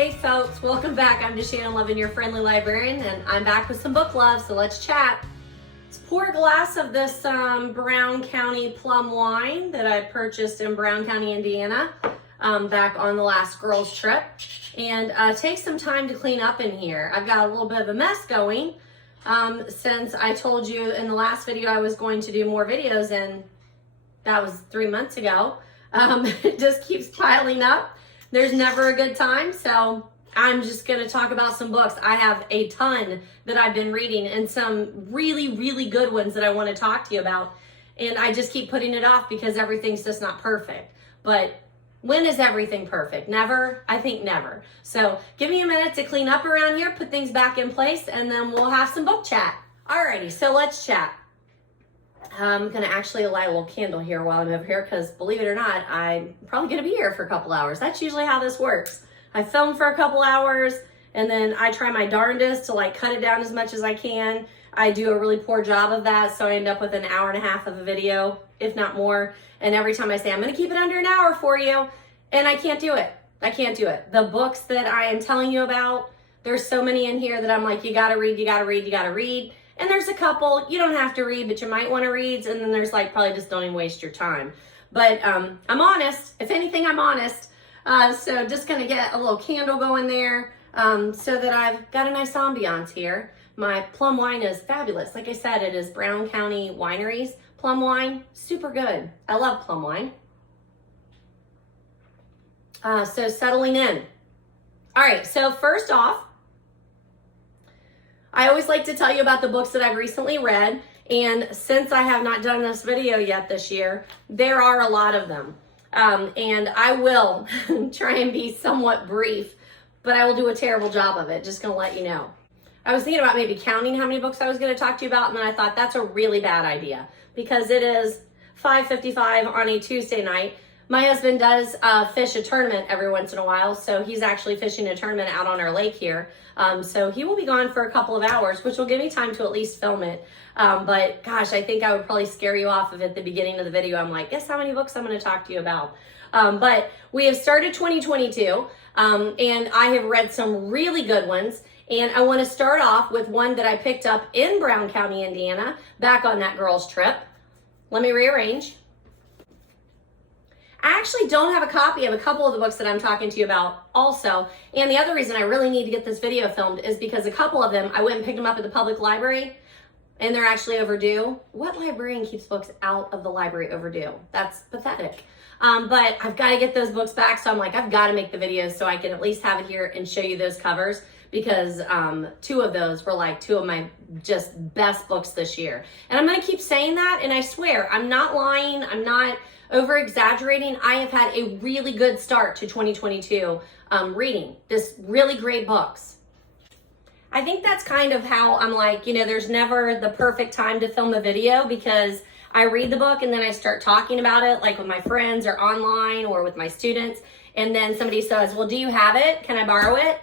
Hey folks, welcome back. I'm DaShannon Lovin, your friendly librarian, and I'm back with some book love, so let's chat. Let's pour a glass of this Brown County plum wine that I purchased in Brown County, Indiana, back on the last girls trip, and take some time to clean up in here. I've got a little bit of a mess going since I told you in the last video I was going to do more videos, and that was 3 months ago. It just keeps piling up. There's never a good time, so I'm just going to talk about some books. I have a ton that I've been reading and some really, really good ones that I want to talk to you about. And I just keep putting it off because everything's just not perfect. But when is everything perfect? Never? I think never. So give me a minute to clean up around here, put things back in place, and then we'll have some book chat. Alrighty, so let's chat. I'm going to actually light a little candle here while I'm over here because, believe it or not, I'm probably going to be here for a couple hours. That's usually how this works. I film for a couple hours, and then I try my darndest to cut it down as much as I can. I do a really poor job of that, so I end up with an hour and a half of a video, if not more. And every time I say, I'm going to keep it under an hour for you, and I can't do it. I can't do it. The books that I am telling you about, there's so many in here that I'm like, you got to read, you got to read, you got to read. And there's a couple you don't have to read, but you might want to read. And then there's probably just don't even waste your time. But I'm honest. If anything, I'm honest. So just going to get a little candle going there so that I've got a nice ambiance here. My plum wine is fabulous. Like I said, it is Brown County Wineries plum wine. Super good. I love plum wine. So settling in. All right. So first off, I always like to tell you about the books that I've recently read, and since I have not done this video yet this year, there are a lot of them. And I will try and be somewhat brief, but I will do a terrible job of it, just gonna let you know. I was thinking about maybe counting how many books I was gonna talk to you about, and then I thought that's a really bad idea because it is 5:55 on a Tuesday night. My husband does fish a tournament every once in a while, so he's actually fishing a tournament out on our lake here. So he will be gone for a couple of hours, which will give me time to at least film it. But gosh, I think I would probably scare you off of it at the beginning of the video. I'm like, guess how many books I'm going to talk to you about. But we have started 2022, and I have read some really good ones. And I want to start off with one that I picked up in Brown County, Indiana, back on that girls' trip. Let me rearrange. I actually don't have a copy of a couple of the books that I'm talking to you about also. And the other reason I really need to get this video filmed is because a couple of them, I went and picked them up at the public library and they're actually overdue. What librarian keeps books out of the library overdue? That's pathetic. But I've got to get those books back. So I'm like, I've got to make the videos so I can at least have it here and show you those covers because two of those were two of my just best books this year. And I'm going to keep saying that. And I swear, I'm not lying. I'm not over exaggerating. I have had a really good start to 2022 reading this really great books. I think that's kind of how I'm there's never the perfect time to film a video because I read the book and then I start talking about it with my friends or online or with my students. And then somebody says, well, do you have it? Can I borrow it?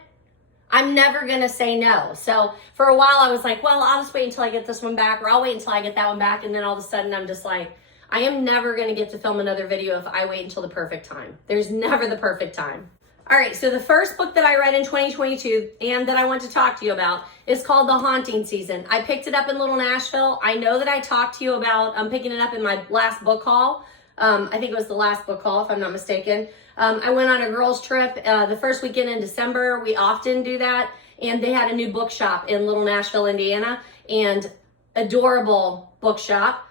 I'm never going to say no. So for a while I was like, well, I'll just wait until I get this one back or I'll wait until I get that one back. And then all of a sudden I'm just like, I am never going to get to film another video if I wait until the perfect time. There's never the perfect time. All right, so the first book that I read in 2022 and that I want to talk to you about is called The Haunting Season. I picked it up in Little Nashville. I know that I talked to you about picking it up in my last book haul. I think it was the last book haul, if I'm not mistaken. I went on a girls' trip the first weekend in December. We often do that. And they had a new bookshop in Little Nashville, Indiana, and adorable bookshop.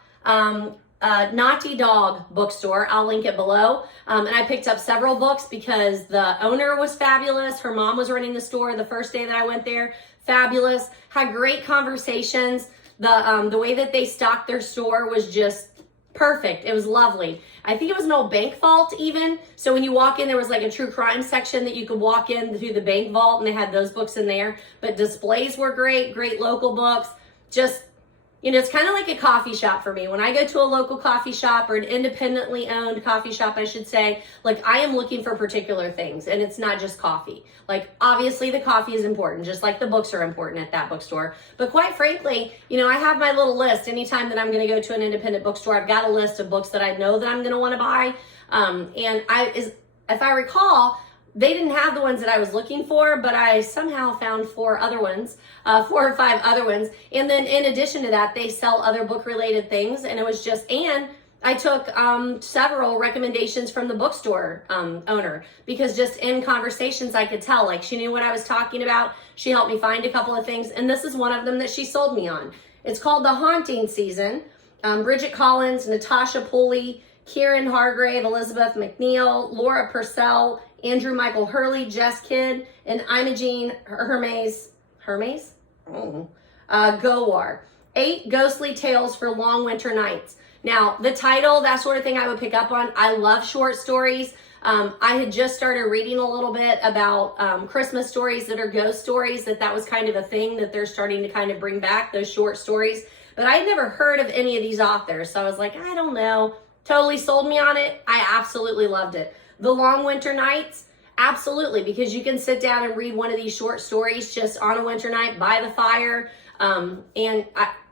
Naughty Dog bookstore. I'll link it below. And I picked up several books because the owner was fabulous. Her mom was running the store the first day that I went there. Fabulous. Had great conversations. The way that they stocked their store was just perfect. It was lovely. I think it was an old bank vault even. So when you walk in, there was a true crime section that you could walk in through the bank vault and they had those books in there. But displays were great local books. Just it's kind of like a coffee shop for me. When I go to a local coffee shop or an independently owned coffee shop, I should say, I am looking for particular things and it's not just coffee. Obviously the coffee is important, just like the books are important at that bookstore. But quite frankly, I have my little list. Anytime that I'm going to go to an independent bookstore, I've got a list of books that I know that I'm going to want to buy. And if I recall, They didn't have the ones that I was looking for, but I somehow found 4 or 5 other ones. And then in addition to that, they sell other book related things. And it was just, and I took several recommendations from the bookstore owner, because just in conversations I could tell, like, she knew what I was talking about. She helped me find a couple of things, and this is one of them that she sold me on. It's called The Haunting Season. Bridget Collins, Natasha Pulley, Kieran Hargrave, Elizabeth McNeil, Laura Purcell, Andrew Michael Hurley, Jess Kidd, and Imogene Hermes Gowar. 8 ghostly tales for long winter nights. Now, the title, that sort of thing I would pick up on. I love short stories. I had just started reading a little bit about Christmas stories that are ghost stories, that was kind of a thing that they're starting to kind of bring back, those short stories. But I had never heard of any of these authors, so I was like, I don't know. Totally sold me on it. I absolutely loved it. The Long Winter Nights, absolutely, because you can sit down and read one of these short stories just on a winter night by the fire.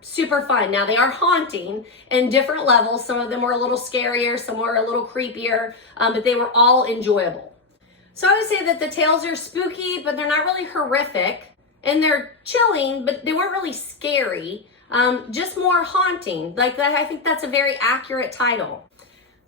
Super fun. Now, they are haunting in different levels. Some of them were a little scarier, some were a little creepier, but they were all enjoyable. So I would say that the tales are spooky, but they're not really horrific, and they're chilling, but they weren't really scary. Just more haunting. Like that, I think that's a very accurate title.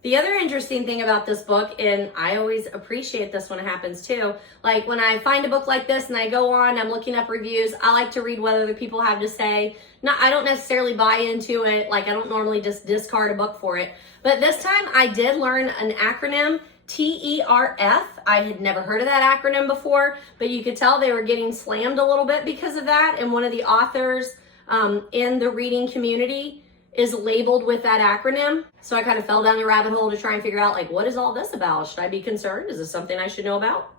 The other interesting thing about this book, and I always appreciate this when it happens too, like when I find a book like this and I go on, I'm looking up reviews, I like to read what other people have to say. I don't necessarily buy into it, like I don't normally just discard a book for it, but this time I did learn an acronym, TERF. I had never heard of that acronym before, but you could tell they were getting slammed a little bit because of that, and one of the authors in the reading community is labeled with that acronym. So I kind of fell down the rabbit hole to try and figure out, like, what is all this about? Should I be concerned? Is this something I should know about?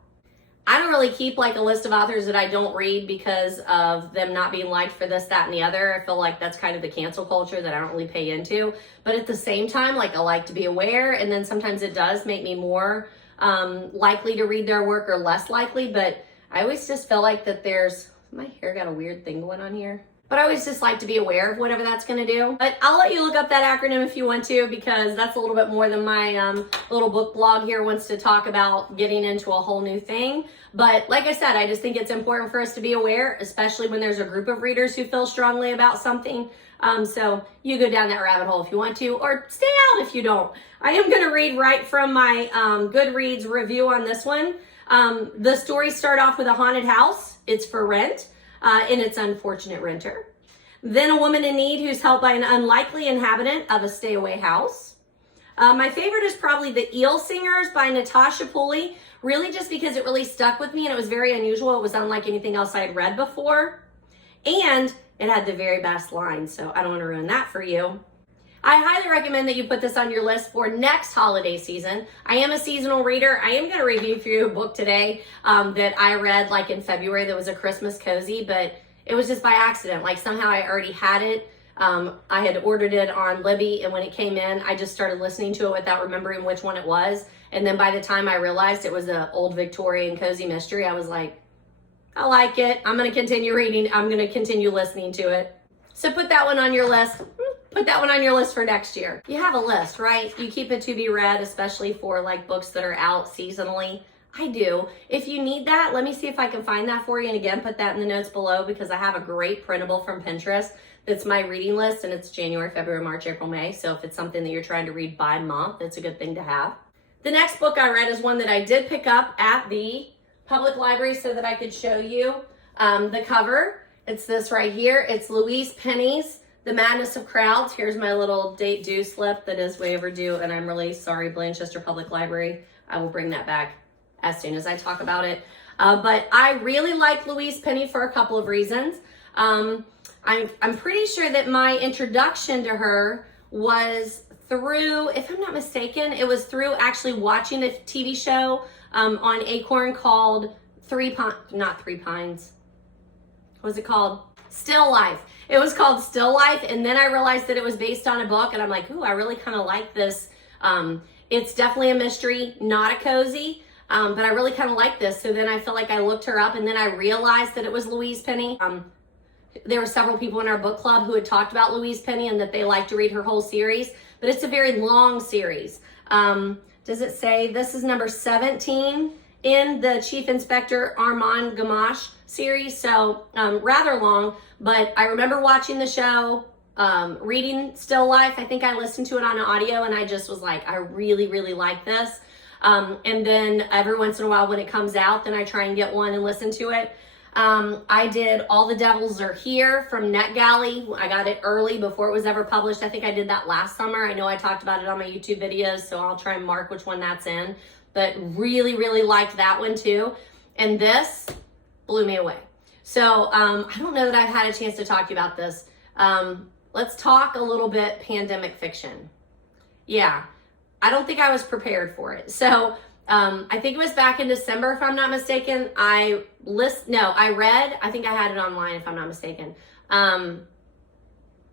I don't really keep like a list of authors that I don't read because of them not being liked for this, that, and the other. I feel like that's kind of the cancel culture that I don't really pay into. But at the same time, like, I like to be aware, and then sometimes it does make me more likely to read their work or less likely. But I always just feel like that my hair got a weird thing going on here. But I always just like to be aware of whatever that's going to do. But I'll let you look up that acronym if you want to, because that's a little bit more than my little book blog here wants to talk about, getting into a whole new thing. But like I said, I just think it's important for us to be aware, especially when there's a group of readers who feel strongly about something. So you go down that rabbit hole if you want to, or stay out if you don't. I am going to read right from my Goodreads review on this one. The stories start off with a haunted house. It's for rent. And its unfortunate renter. Then a woman in need who's helped by an unlikely inhabitant of a stay-away house. My favorite is probably The Eel Singers by Natasha Pulley, really just because it really stuck with me and it was very unusual. It was unlike anything else I had read before. And it had the very best line, so I don't want to ruin that for you. I highly recommend that you put this on your list for next holiday season. I am a seasonal reader. I am going to review for you a book today that I read like in February that was a Christmas cozy, but it was just by accident. Like somehow I already had it. I had ordered it on Libby, and when it came in, I just started listening to it without remembering which one it was. And then by the time I realized it was an old Victorian cozy mystery, I was like, I like it. I'm going to continue reading. I'm going to continue listening to it. So put that one on your list. Put that one on your list for next year. You have a list, right? You keep it to be read, especially for like books that are out seasonally. I do. If you need that, let me see if I can find that for you. And again, put that in the notes below, because I have a great printable from Pinterest that's my reading list, and it's January, February, March, April, May. So if it's something that you're trying to read by month, it's a good thing to have. The next book I read is one that I did pick up at the public library so that I could show you the cover. It's this right here. It's Louise Penny's The Madness of Crowds. Here's my little date due slip that is way overdue, and I'm really sorry, Blanchester Public Library. I will bring that back as soon as I talk about it. But I really like Louise Penny for a couple of reasons. I'm pretty sure that my introduction to her was through, if I'm not mistaken, it was through actually watching a TV show on Acorn called not Three Pines. What was it called? Still Life. It was called Still Life, and then I realized that it was based on a book, and I'm like, ooh, I really kind of like this. It's definitely a mystery, not a cozy, but I really kind of like this. So then I felt like I looked her up, and then I realized that it was Louise Penny. There were several people in our book club who had talked about Louise Penny and that they like to read her whole series, but it's a very long series. Does it say this is number 17? in the Chief Inspector Armand Gamache series, so rather long, but I remember watching the show, reading Still Life. I think I listened to it on audio, and I just was like, I really, really like this. And then every once in a while when it comes out, then I try and get one and listen to it. I did All the Devils Are Here from NetGalley. I got it early before it was ever published. I think I did that last summer. I know I talked about it on my YouTube videos, so I'll try and mark which one that's in. But really, really liked that one too. And this blew me away. So I don't know that I've had a chance to talk to you about this. Let's talk a little bit pandemic fiction. Yeah, I don't think I was prepared for it. So I think it was back in December, if I'm not mistaken. I read, I think I had it online, if I'm not mistaken.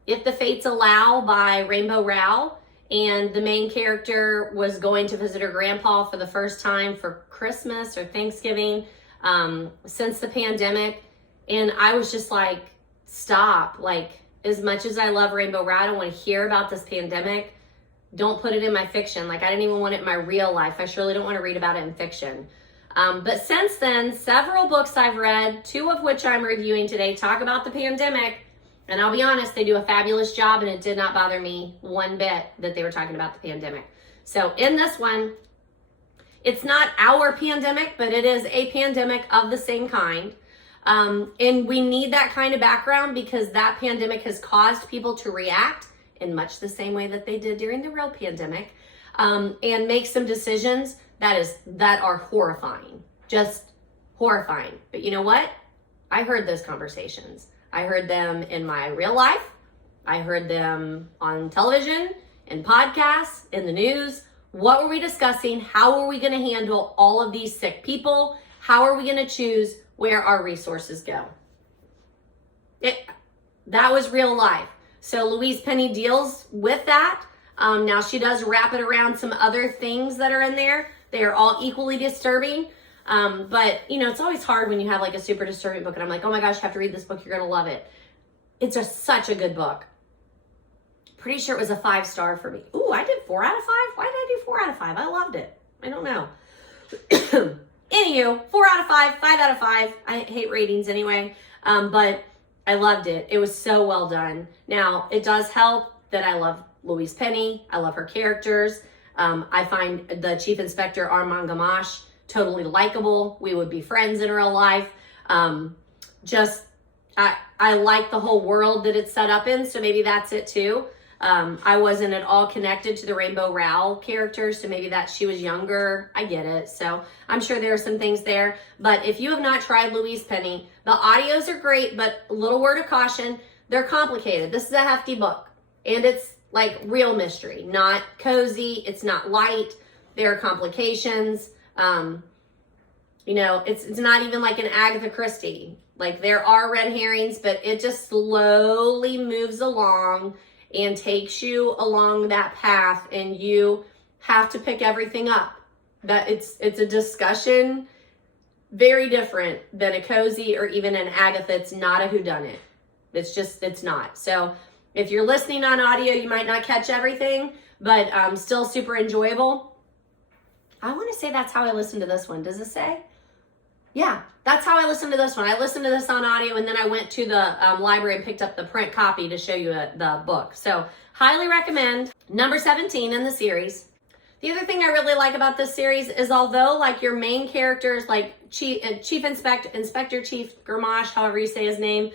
If the Fates Allow by Rainbow Rowell, and the main character was going to visit her grandpa for the first time for Christmas or Thanksgiving since the pandemic. And I was just like, stop. Like, as much as I love Rainbow Rowell, I don't want to hear about this pandemic. Don't put it in my fiction. Like, I didn't even want it in my real life. I surely don't want to read about it in fiction. But since then, several books I've read, 2 of which I'm reviewing today, talk about the pandemic. And I'll be honest, they do a fabulous job, and it did not bother me one bit that they were talking about the pandemic. So in this one, it's not our pandemic, but it is a pandemic of the same kind. And we need that kind of background because that pandemic has caused people to react in much the same way that they did during the real pandemic, and make some decisions that are horrifying, just horrifying. But you know what? I heard those conversations. I heard them in my real life. I heard them on television, in podcasts, in the news. What were we discussing? How are we going to handle all of these sick people? How are we going to choose where our resources go? That was real life. So Louise Penny deals with that. Now she does wrap it around some other things that are in there. They are all equally disturbing. But you know, it's always hard when you have like a super disturbing book and I'm like, oh my gosh, you have to read this book. You're going to love it. It's just such a good book. Pretty sure it was a 5-star for me. Ooh, I did 4 out of 5. Why did I do 4 out of 5? I loved it. I don't know. Anywho, 4 out of 5, 5 out of 5. I hate ratings anyway. But I loved it. It was so well done. Now, it does help that I love Louise Penny. I love her characters. I find the Chief Inspector Armand Gamache totally likable. We would be friends in real life. I like the whole world that it's set up in, so maybe that's it too. I wasn't at all connected to the Rainbow Rowell character, so maybe that she was younger. I get it. So I'm sure there are some things there. But if you have not tried Louise Penny, the audios are great, but a little word of caution, they're complicated. This is a hefty book, and it's like real mystery, not cozy. It's not light. There are complications. You know, it's not even like an Agatha Christie. Like, there are red herrings, but it just slowly moves along and takes you along that path, and you have to pick everything up. That it's a discussion very different than a cozy or even an Agatha. It's not a whodunit. It's not. So if you're listening on audio, you might not catch everything, but still super enjoyable. I want to say that's how I listened to this one. Does it say? Yeah, that's how I listened to this one. I listened to this on audio, and then I went to the library and picked up the print copy to show you the book. So highly recommend. Number 17 in the series. The other thing I really like about this series is, although like your main characters, like Inspector Chief Gamache, however you say his name,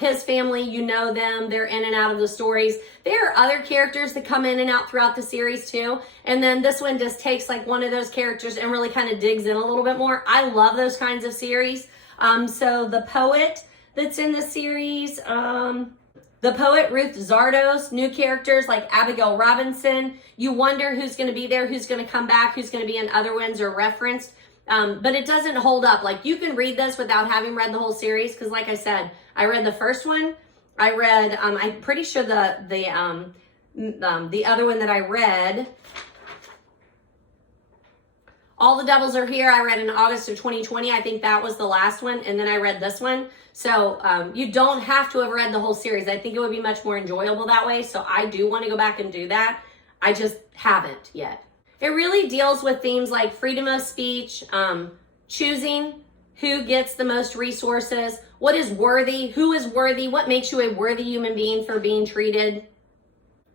his family, you know them, they're in and out of the stories. There are other characters that come in and out throughout the series too. And then this one just takes like one of those characters and really kind of digs in a little bit more. I love those kinds of series. So the poet that's in the series, the poet Ruth Zardos, new characters like Abigail Robinson. You wonder who's going to be there, who's going to come back, who's going to be in other ones or referenced. But it doesn't hold up. Like, you can read this without having read the whole series, because like I said, I read the first one. I read, I'm pretty sure the other one that I read, All the Devils Are Here, I read in August of 2020. I think that was the last one. And then I read this one. So you don't have to have read the whole series. I think it would be much more enjoyable that way. So I do want to go back and do that. I just haven't yet. It really deals with themes like freedom of speech, choosing who gets the most resources, what is worthy, who is worthy, what makes you a worthy human being for being treated.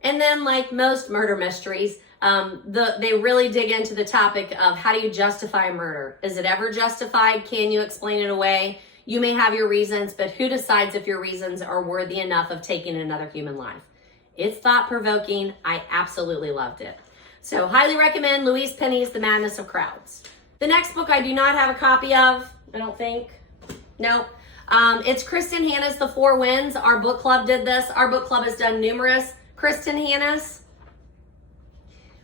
And then, like most murder mysteries, they really dig into the topic of how do you justify murder? Is it ever justified? Can you explain it away? You may have your reasons, but who decides if your reasons are worthy enough of taking another human life? It's thought-provoking. I absolutely loved it. So highly recommend Louise Penny's The Madness of Crowds. The next book I do not have a copy of, I don't think. Nope. It's Kristen Hanna's The Four Winds. Our book club did this. Our book club has done numerous Kristen Hanna's.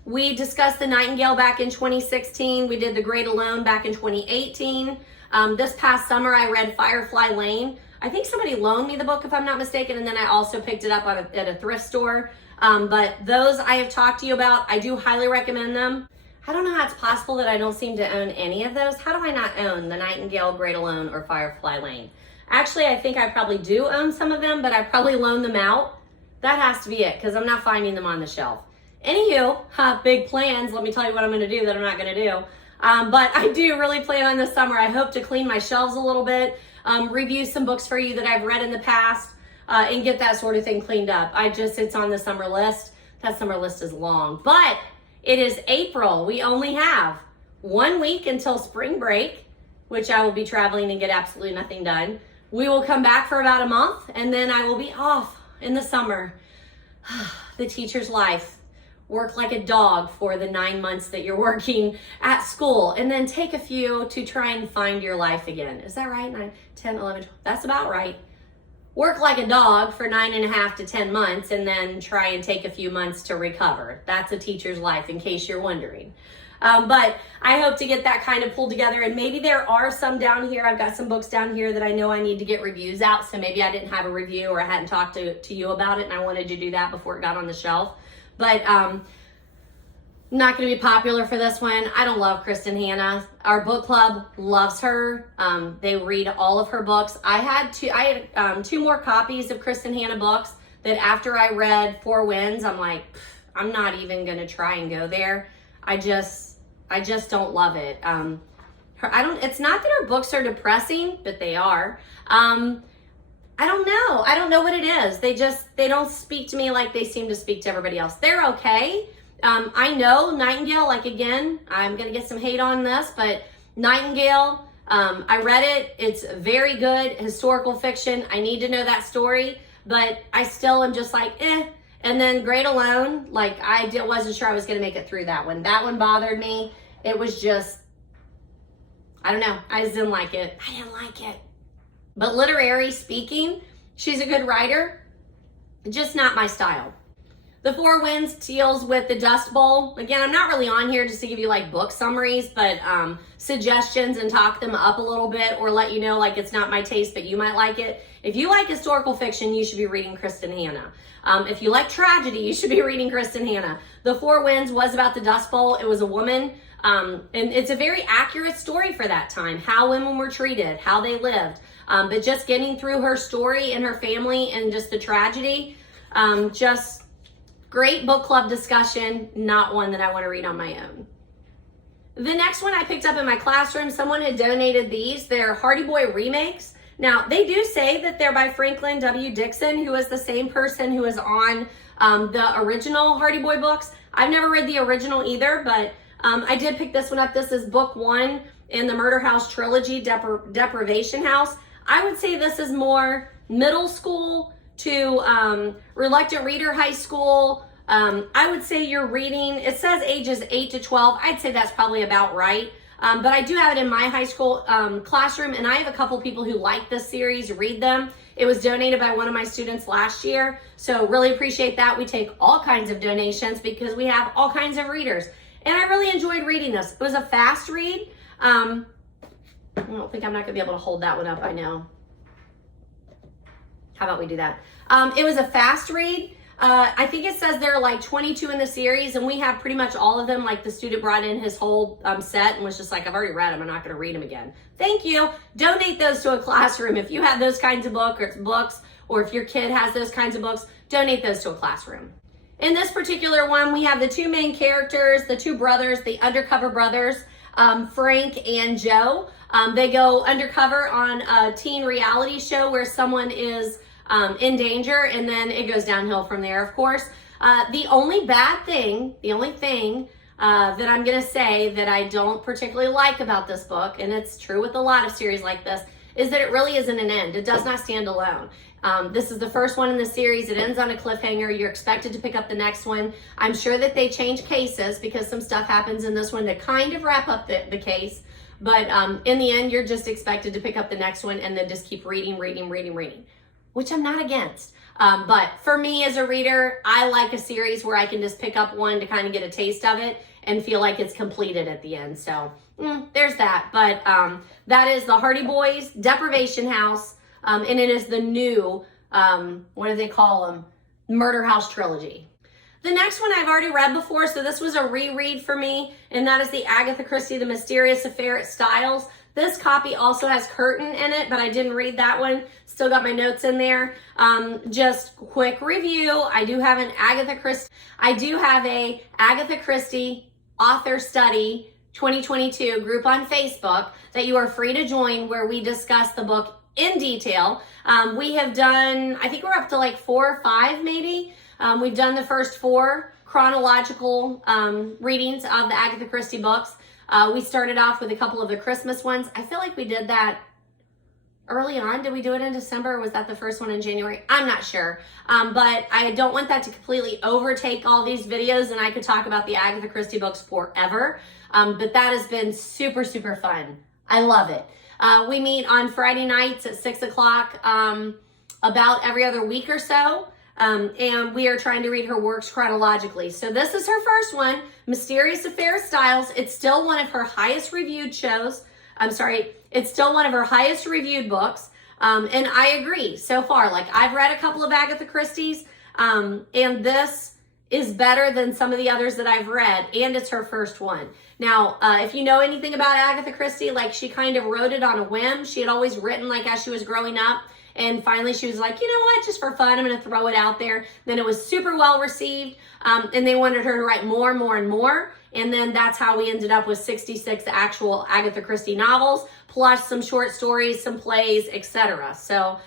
We discussed The Nightingale back in 2016. We did The Great Alone back in 2018. This past summer, I read Firefly Lane. I think somebody loaned me the book, if I'm not mistaken, and then I also picked it up at a thrift store. But those I have talked to you about. I do highly recommend them. I don't know how it's possible that I don't seem to own any of those. How do I not own The Nightingale, Great Alone, or Firefly Lane? Actually, I think I probably do own some of them, but I probably loaned them out. That has to be it, because I'm not finding them on the shelf. Anywho, big plans. Let me tell you what I'm going to do that I'm not going to do. But I do really plan on this summer. I hope to clean my shelves a little bit, review some books for you that I've read in the past, and get that sort of thing cleaned up. It's on the summer list. That summer list is long, but it is April. We only have 1 week until spring break, which I will be traveling and get absolutely nothing done. We will come back for about a month, and then I will be off in the summer. The teacher's life. Work like a dog for the 9 months that you're working at school, and then take a few to try and find your life again. Is that right? 9, 10, 11, 12. That's about right. Work like a dog for 9.5 to 10 months, and then try and take a few months to recover. That's a teacher's life, in case you're wondering. But I hope to get that kind of pulled together, and maybe there are some down here. I've got some books down here that I know I need to get reviews out, so maybe I didn't have a review or I hadn't talked to you about it, and I wanted to do that before it got on the shelf. But not going to be popular for this one. I don't love Kristen Hanna. Our book club loves her. They read all of her books. I had two more copies of Kristen Hanna books that after I read Four Winds, I'm like, I'm not even going to try and go there. I just don't love it. It's not that her books are depressing, but they are. I don't know. I don't know what it is. They don't speak to me like they seem to speak to everybody else. They're okay. I know Nightingale, again, I'm going to get some hate on this, but Nightingale, I read it. It's very good historical fiction. I need to know that story, but I still am just like, eh. And then Great Alone, wasn't sure I was going to make it through that one. That one bothered me. It was just, I don't know. I just didn't like it. I didn't like it. But literary speaking, she's a good writer. Just not my style. The Four Winds deals with the Dust Bowl. Again, I'm not really on here just to give you book summaries, but suggestions and talk them up a little bit, or let you know it's not my taste, but you might like it. If you like historical fiction, you should be reading Kristen Hanna. If you like tragedy, you should be reading Kristen Hanna. The Four Winds was about the Dust Bowl. It was a woman, and it's a very accurate story for that time, how women were treated, how they lived. But just getting through her story and her family and just the tragedy, just great book club discussion, not one that I want to read on my own. The next one I picked up in my classroom, someone had donated these. They're Hardy Boy remakes. Now, they do say that they're by Franklin W. Dixon, who is the same person who is on the original Hardy Boy books. I've never read the original either, but I did pick this one up. This is book 1 in the Murder House Trilogy, Deprivation House. I would say this is more middle school to reluctant reader high school. I would say you're reading, it says ages 8 to 12. I'd say that's probably about right. But I do have it in my high school classroom, and I have a couple people who like this series, read them. It was donated by one of my students last year, so really appreciate that. We take all kinds of donations because we have all kinds of readers. And I really enjoyed reading this. It was a fast read. I don't think I'm not gonna be able to hold that one up, I know. How about we do that? It was a fast read. I think it says there are 22 in the series, and we have pretty much all of them. The student brought in his whole set and was just I've already read them. I'm not going to read them again. Thank you. Donate those to a classroom. If you have those kinds of books, or if your kid has those kinds of books, donate those to a classroom. In this particular one, we have the two main characters, the two brothers, the undercover brothers, Frank and Joe. They go undercover on a teen reality show where someone is in danger, and then it goes downhill from there, of course. The only thing that I'm going to say that I don't particularly like about this book, and it's true with a lot of series like this, is that it really isn't an end. It does not stand alone. This is the first one in the series. It ends on a cliffhanger. You're expected to pick up the next one. I'm sure that they change cases because some stuff happens in this one to kind of wrap up the case. But in the end, you're just expected to pick up the next one and then just keep reading, which I'm not against. But for me as a reader, I like a series where I can just pick up one to kind of get a taste of it and feel like it's completed at the end. So there's that. But that is the Hardy Boys Deprivation House. And it is the new, what do they call them? Murder House Trilogy. The next one I've already read before, so this was a reread for me, and that is the Agatha Christie, The Mysterious Affair at Styles. This copy also has Curtain in it, but I didn't read that one. Still got my notes in there. Just quick review. I do have a Agatha Christie author study 2022 group on Facebook that you are free to join, where we discuss the book in detail. We have done, I think we're up to like 4 or 5 maybe. We've done the first 4 chronological readings of the Agatha Christie books. We started off with a couple of the Christmas ones. I feel like we did that early on. Did we do it in December, or was that the first one in January? I'm not sure. But I don't want that to completely overtake all these videos, and I could talk about the Agatha Christie books forever. But that has been super, super fun. I love it. We meet on Friday nights at 6 o'clock about every other week or so. And we are trying to read her works chronologically. So this is her first one, Mysterious Affair Styles. It's still one of her highest reviewed shows. It's still one of her highest reviewed books. And I agree so far. Like, I've read a couple of Agatha Christie's, and this is better than some of the others that I've read, and it's her first one. Now, if you know anything about Agatha Christie, like, she kind of wrote it on a whim. She had always written, like, as she was growing up. And finally she was like, you know what, just for fun, I'm going to throw it out there. Then it was super well received. And they wanted her to write more and more and more. And then that's how we ended up with 66 actual Agatha Christie novels, plus some short stories, some plays, etc. So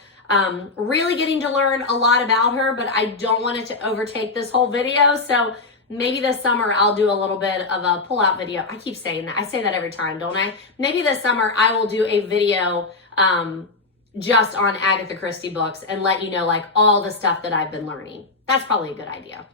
really getting to learn a lot about her, but I don't want it to overtake this whole video. So maybe this summer I'll do a little bit of a pull-out video. I keep saying that. I say that every time, don't I? Maybe this summer I will do a video just on Agatha Christie books and let you know, like, all the stuff that I've been learning. That's probably a good idea.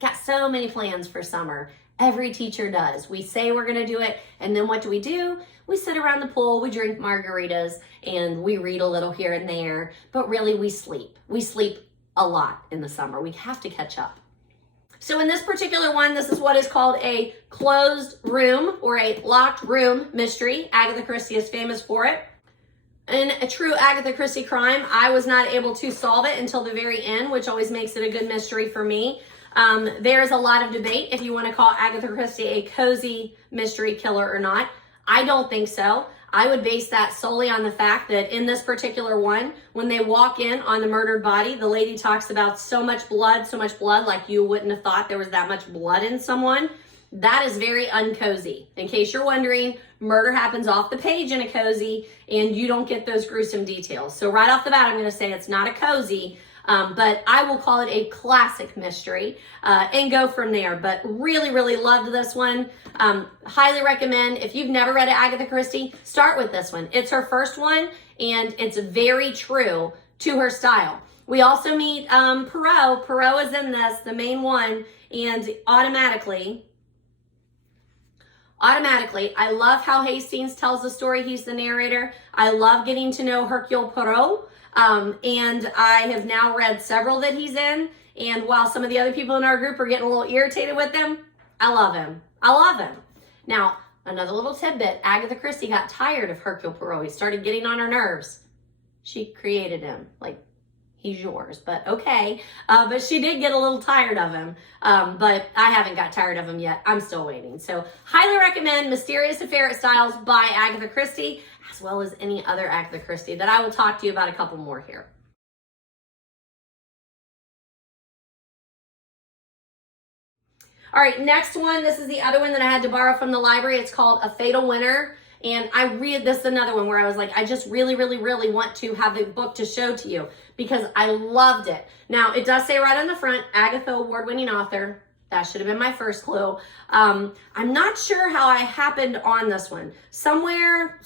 Got so many plans for summer. Every teacher does. We say we're going to do it, and then what do? We sit around the pool, we drink margaritas, and we read a little here and there, but really we sleep. We sleep a lot in the summer. We have to catch up. So in this particular one, this is what is called a closed room or a locked room mystery. Agatha Christie is famous for it. In a true Agatha Christie crime, I was not able to solve it until the very end, which always makes it a good mystery for me. There's a lot of debate if you want to call Agatha Christie a cozy mystery killer or not. I don't think so. I would base that solely on the fact that in this particular one, when they walk in on the murdered body, the lady talks about so much blood, like you wouldn't have thought there was that much blood in someone. That is very uncozy. In case you're wondering, murder happens off the page in a cozy, and you don't get those gruesome details. So right off the bat, I'm going to say it's not a cozy, but I will call it a classic mystery and go from there. But really, really loved this one. Highly recommend. If you've never read Agatha Christie, start with this one. It's her first one, and it's very true to her style. We also meet Poirot. Poirot is in this, the main one, and automatically, I love how Hastings tells the story. He's the narrator. I love getting to know Hercule Poirot. And I have now read several that he's in. And while some of the other people in our group are getting a little irritated with him, I love him. I love him. Now, another little tidbit. Agatha Christie got tired of Hercule Poirot. He started getting on her nerves. She created him. Like, he's yours, but okay. But she did get a little tired of him. But I haven't got tired of him yet. I'm still waiting. So highly recommend Mysterious Affair at Styles by Agatha Christie, as well as any other Agatha Christie that I will talk to you about a couple more here. All right, next one. This is the other one that I had to borrow from the library. It's called A Fatal Winner. And I read this another one where I was like, I just really, really, really want to have a book to show to you because I loved it. Now, it does say right on the front, Agatha award-winning author. That should have been my first clue. I'm not sure how I happened on this one. Somewhere,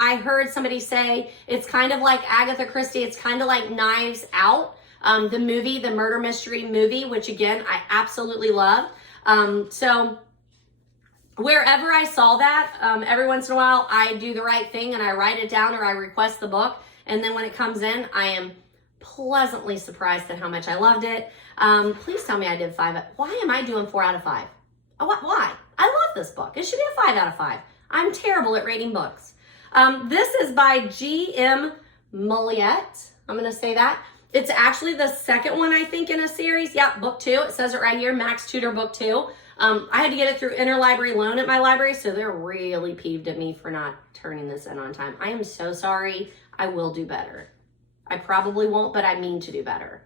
I heard somebody say it's kind of like Agatha Christie. It's kind of like Knives Out, the movie, the murder mystery movie, which again, I absolutely loved. So wherever I saw that, every once in a while, I do the right thing and I write it down or I request the book. And then when it comes in, I am pleasantly surprised at how much I loved it. Please tell me I did 5. Why am I doing 4 out of 5? Why? I love this book. It should be a 5 out of 5. I'm terrible at rating books. This is by G.M. Mulliet. I'm going to say that. It's actually the second one, I think, in a series. Yeah, book 2. It says it right here, Max Tutor book 2. I had to get it through interlibrary loan at my library, so they're really peeved at me for not turning this in on time. I am so sorry. I will do better. I probably won't, but I mean to do better.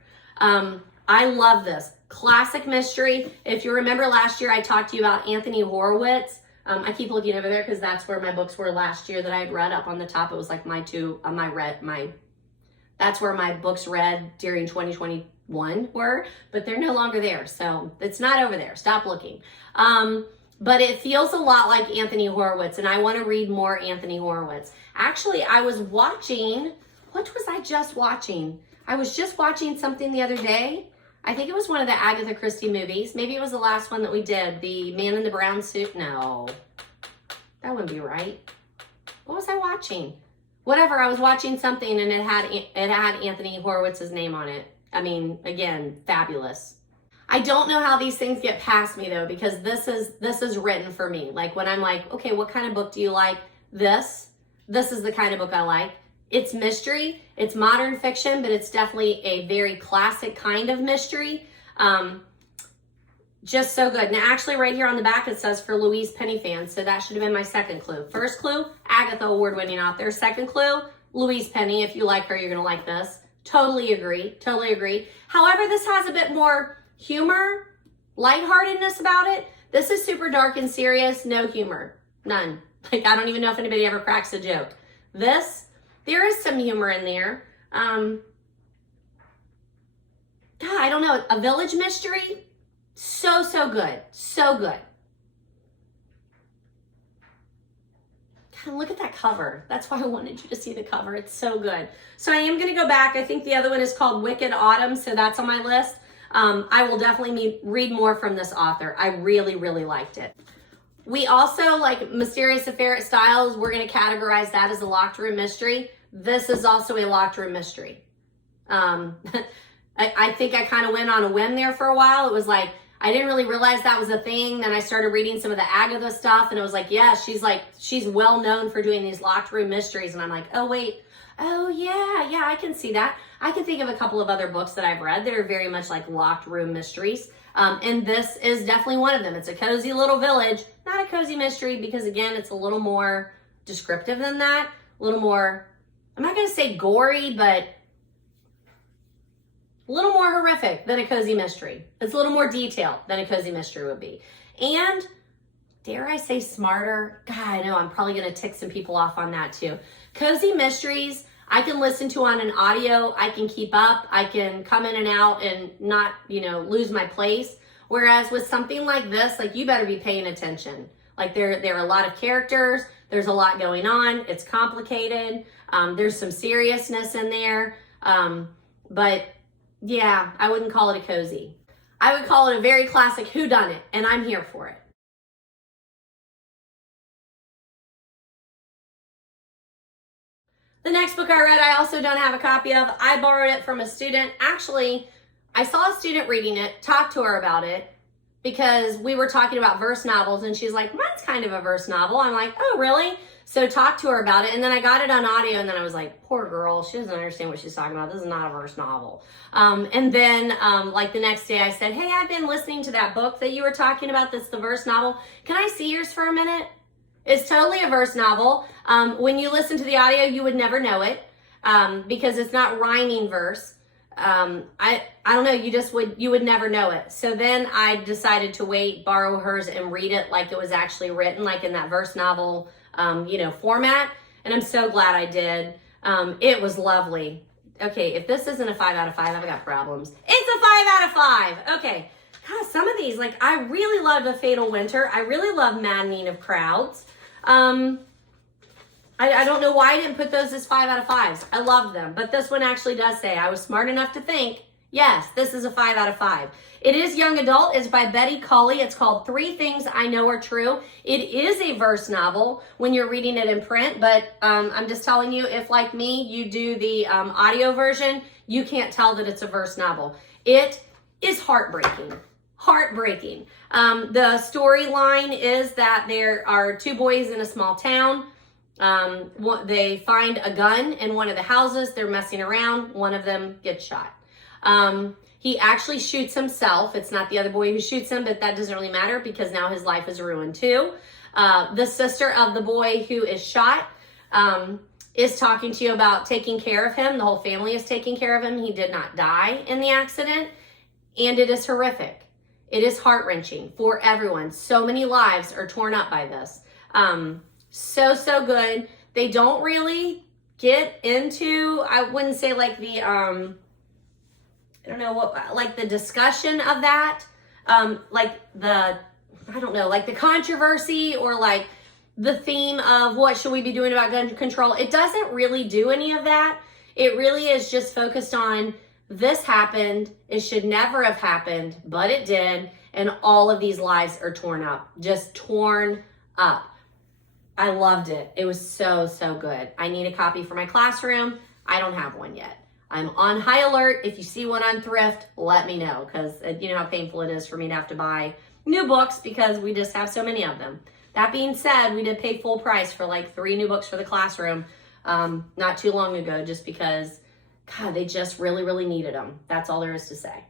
I love this. Classic mystery. If you remember last year, I talked to you about Anthony Horowitz. I keep looking over there because that's where my books were last year that I had read. Up on the top, it was like that's where my books read during 2021 were, but they're no longer there. So it's not over there. Stop looking. But it feels a lot like Anthony Horowitz, and I want to read more Anthony Horowitz. Actually, I was watching, what was I just watching? I was just watching something the other day. I think it was one of the Agatha Christie movies. Maybe it was the last one that we did, the Man in the Brown Suit. No, that wouldn't be right. What was I watching? Whatever, I was watching something and it had Anthony Horowitz's name on it. I mean, again, fabulous. I don't know how these things get past me though, because this is written for me. Like when I'm like, okay, what kind of book do you like? This is the kind of book I like. It's mystery, it's modern fiction, but it's definitely a very classic kind of mystery. Just so good. Now actually right here on the back it says for Louise Penny fans, so that should have been my second clue. First clue, Agatha award-winning author. Second clue, Louise Penny. If you like her, you're gonna like this. Totally agree, totally agree. However, this has a bit more humor, lightheartedness about it. This is super dark and serious, no humor, none. Like I don't even know if anybody ever cracks a joke. There is some humor in there. God, I don't know, a village mystery? So good, so good. God, look at that cover. That's why I wanted you to see the cover. It's so good. So I am gonna go back. I think the other one is called Wicked Autumn, so that's on my list. I will definitely read more from this author. I really, really liked it. We also, like Mysterious Affair at Styles, we're gonna categorize that as a locked room mystery. This is also a locked room mystery. I think I kind of went on a whim there for a while. It was like, I didn't really realize that was a thing. Then I started reading some of the Agatha stuff and it was like, yeah, she's well known for doing these locked room mysteries. And I'm like, oh wait, oh yeah, I can see that. I can think of a couple of other books that I've read that are very much like locked room mysteries. And this is definitely one of them. It's a cozy little village, not a cozy mystery because again, it's a little more descriptive than that. A little more, I'm not going to say gory, but a little more horrific than a cozy mystery. It's a little more detailed than a cozy mystery would be. And dare I say smarter? God, I know I'm probably going to tick some people off on that too. Cozy mysteries, I can listen to on an audio. I can keep up. I can come in and out and not, lose my place. Whereas with something like this, like you better be paying attention. Like there are a lot of characters. There's a lot going on. It's complicated. There's some seriousness in there. But yeah, I wouldn't call it a cozy. I would call it a very classic whodunit, and I'm here for it. The next book I read, I also don't have a copy of. I borrowed it from a student. Actually, I saw a student reading it, talked to her about it, because we were talking about verse novels, and she's like, mine's kind of a verse novel. I'm like, oh, really? So talked to her about it, and then I got it on audio, and then I was like, poor girl, she doesn't understand what she's talking about. This is not a verse novel. And then like the next day I said, hey, I've been listening to that book that you were talking about that's the verse novel. Can I see yours for a minute? It's totally a verse novel. When you listen to the audio, you would never know it because it's not rhyming verse. I don't know, you would never know it. So then I decided to borrow hers and read it like it was actually written, like in that verse novel, format. And I'm so glad I did. It was lovely. Okay, if this isn't a 5 out of 5, I've got problems. It's a 5 out of 5. Okay. God, some of these, like, I really loved A Fatal Winter. I really love Maddening of Crowds. I don't know why I didn't put those as 5 out of 5s. I love them. But this one actually does say, I was smart enough to think, yes, this is a 5 out of 5. It is young adult. It's by Betty Colley. It's called 3 Things I Know Are True. It is a verse novel when you're reading it in print, but I'm just telling you, if like me, you do the audio version, you can't tell that it's a verse novel. It is heartbreaking. Heartbreaking. The storyline is that there are 2 boys in a small town. They find a gun in one of the houses. They're messing around. One of them gets shot. He actually shoots himself. It's not the other boy who shoots him, but that doesn't really matter because now his life is ruined too. The sister of the boy who is shot is talking to you about taking care of him. The whole family is taking care of him. He did not die in the accident, and it is horrific. It is heart-wrenching for everyone. So many lives are torn up by this. So good. They don't really get into, I wouldn't say like the, I don't know what, like the discussion of that, like the, I don't know, like the controversy or like the theme of what should we be doing about gun control. It doesn't really do any of that. It really is just focused on this happened. It should never have happened, but it did. And all of these lives are torn up, just torn up. I loved it. It was so good. I need a copy for my classroom. I don't have one yet. I'm on high alert. If you see one on thrift, let me know, because you know how painful it is for me to have to buy new books because we just have so many of them. That being said, we did pay full price for like 3 new books for the classroom not too long ago, just because, God, they just really needed them. That's all there is to say.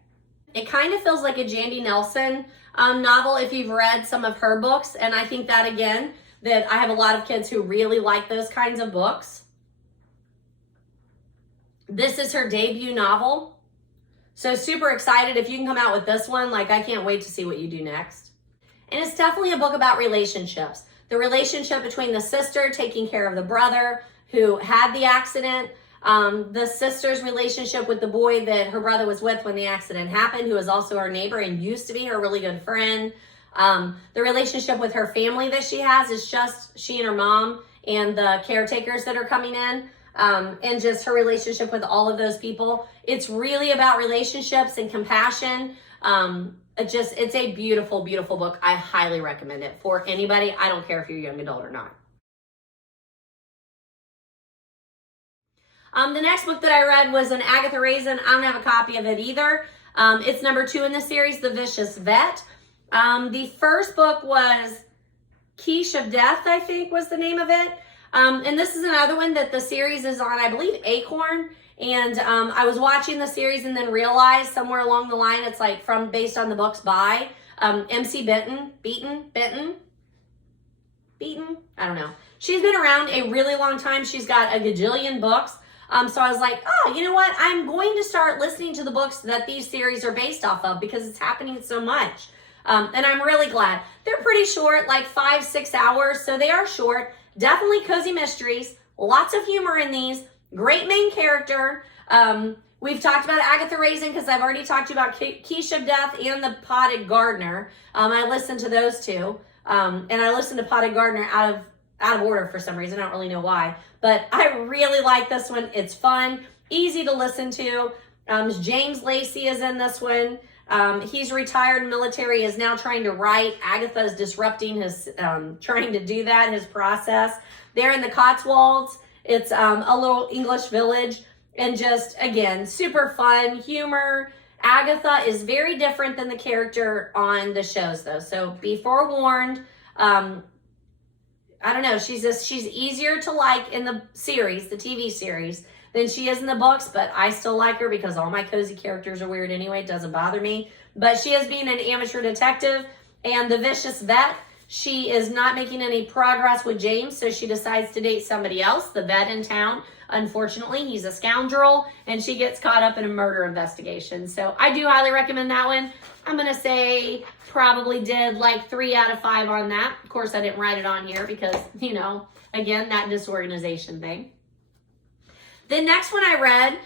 It kind of feels like a Jandy Nelson novel if you've read some of her books, and I think that, again, that I have a lot of kids who really like those kinds of books. This is her debut novel. So super excited if you can come out with this one. Like, I can't wait to see what you do next. And it's definitely a book about relationships. The relationship between the sister taking care of the brother who had the accident, the sister's relationship with the boy that her brother was with when the accident happened, who is also her neighbor and used to be her really good friend. The relationship with her family that she has is just she and her mom and the caretakers that are coming in, and just her relationship with all of those people. It's really about relationships and compassion. It's a beautiful book. I highly recommend it for anybody. I don't care if you're a young adult or not. The next book that I read was an Agatha Raisin. I don't have a copy of it either. It's number 2 in the series, The Vicious Vet. The first book was Quiche of Death, I think was the name of it. And this is another one that the series is on, I believe, Acorn. And I was watching the series and then realized somewhere along the line it's like based on the books by MC Beaton. I don't know. She's been around a really long time. She's got a gajillion books. So I was like, oh, you know what? I'm going to start listening to the books that these series are based off of because it's happening so much. And I'm really glad. They're pretty short, like 5-6 hours. So they are short. Definitely cozy mysteries. Lots of humor in these. Great main character. We've talked about Agatha Raisin because I've already talked to you about Quiche of Death and The Potted Gardener. I listened to those two. And I listened to Potted Gardener out of order for some reason. I don't really know why. But I really like this one. It's fun. Easy to listen to. James Lacey is in this one. He's retired military, is now trying to write. Agatha is disrupting his, trying to do that, his process. They're in the Cotswolds. It's a little English village. And just, again, super fun, humor. Agatha is very different than the character on the shows, though. So be forewarned. I don't know. She's easier to like in the series, the TV series, than she is in the books, but I still like her because all my cozy characters are weird anyway. It doesn't bother me. But she is being an amateur detective, and The Vicious Vet, She is not making any progress with James, so she decides to date somebody else, the vet in town. Unfortunately, he's a scoundrel, and she gets caught up in a murder investigation. So I do highly recommend that one. I'm going to say probably did like 3 out of 5 on that. Of course, I didn't write it on here because, you know, again, that disorganization thing. The next one I read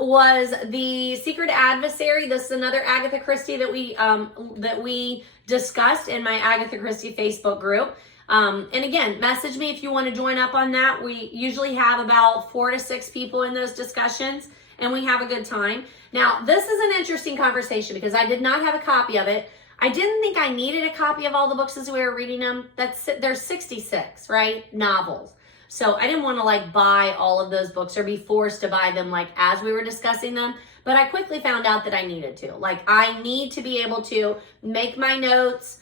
was The Secret Adversary. This is another Agatha Christie that we discussed in my Agatha Christie Facebook group. And again, message me if you want to join up on that. We usually have about 4 to 6 people in those discussions, and we have a good time. Now, this is an interesting conversation because I did not have a copy of it. I didn't think I needed a copy of all the books as we were reading them. There's 66, right? Novels. So I didn't want to like buy all of those books or be forced to buy them like as we were discussing them. But I quickly found out that I needed to. Like I need to be able to make my notes,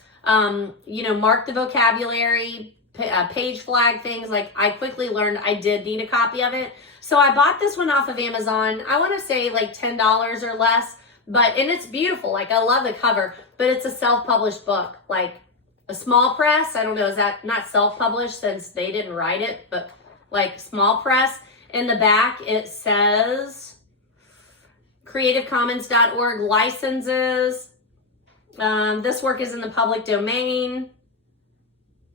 you know, mark the vocabulary, page flag things. Like I quickly learned I did need a copy of it. So I bought this one off of Amazon. I want to say like $10 or less, and it's beautiful. Like I love the cover, but it's a self-published book. Like a small press, I don't know, is that not self-published since they didn't write it, but like small press. In the back, it says creativecommons.org licenses. This work is in the public domain.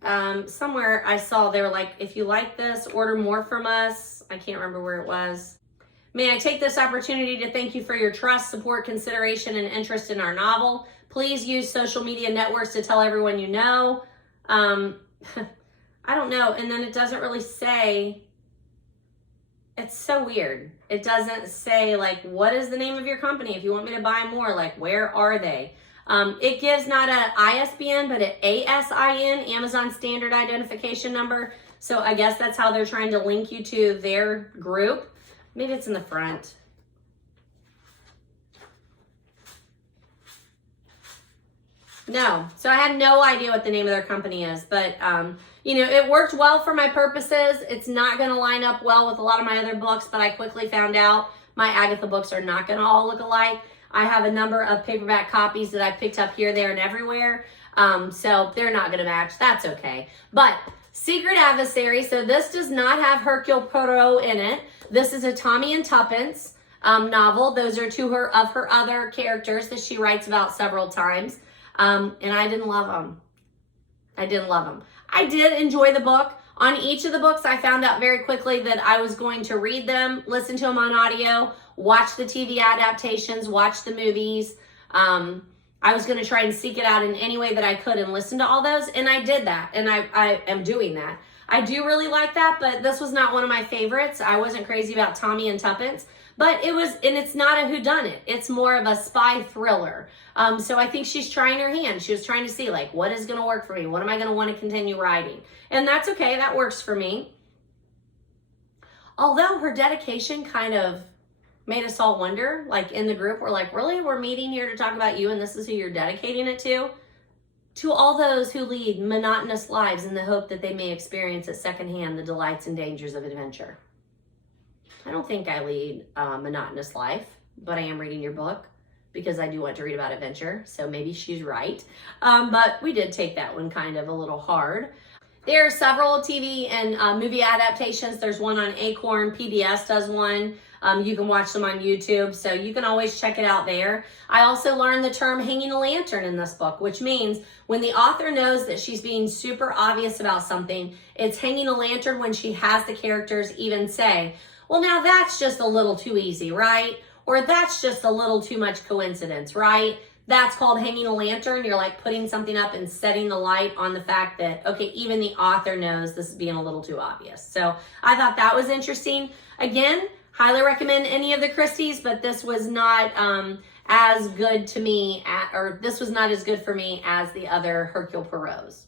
Somewhere I saw they were like, if you like this, order more from us. I can't remember where it was. May I take this opportunity to thank you for your trust, support, consideration, and interest in our novel. Please use social media networks to tell everyone you know. I don't know. And then it doesn't really say. It's so weird. It doesn't say like, what is the name of your company? If you want me to buy more, like, where are they? It gives not an ISBN, but an ASIN, Amazon Standard Identification Number. So I guess that's how they're trying to link you to their group. Maybe it's in the front. No. So I had no idea what the name of their company is, but you know, it worked well for my purposes. It's not going to line up well with a lot of my other books, but I quickly found out my Agatha books are not going to all look alike. I have a number of paperback copies that I picked up here, there, and everywhere. So they're not going to match. That's okay. But Secret Adversary. So this does not have Hercule Poirot in it. This is a Tommy and Tuppence novel. Those are two of her other characters that she writes about several times. And I didn't love them. I did enjoy the book. On each of the books, I found out very quickly that I was going to read them, listen to them on audio, watch the TV adaptations, watch the movies. I was going to try and seek it out in any way that I could and listen to all those. And I did that. And I am doing that. I do really like that, but this was not one of my favorites. I wasn't crazy about Tommy and Tuppence, but it was, and it's not a whodunit. It's more of a spy thriller. So I think she's trying her hand. She was trying to see like, what is going to work for me? What am I going to want to continue writing? And that's okay. That works for me. Although her dedication kind of made us all wonder, like in the group, we're like, really? We're meeting here to talk about you and this is who you're dedicating it to? To all those who lead monotonous lives in the hope that they may experience at secondhand the delights and dangers of adventure. I don't think I lead a monotonous life, but I am reading your book because I do want to read about adventure, so maybe she's right. But we did take that one kind of a little hard. There are several TV and movie adaptations. There's one on Acorn, PBS does one. You can watch them on YouTube, so you can always check it out there. I also learned the term hanging a lantern in this book, which means when the author knows that she's being super obvious about something, it's hanging a lantern when she has the characters even say, well, now that's just a little too easy, right? Or that's just a little too much coincidence, right? That's called hanging a lantern. You're like putting something up and setting the light on the fact that, okay, even the author knows this is being a little too obvious. So I thought that was interesting. Again, highly recommend any of the Christies, but this was not as good to me, this was not as good for me as the other Hercule Poirots.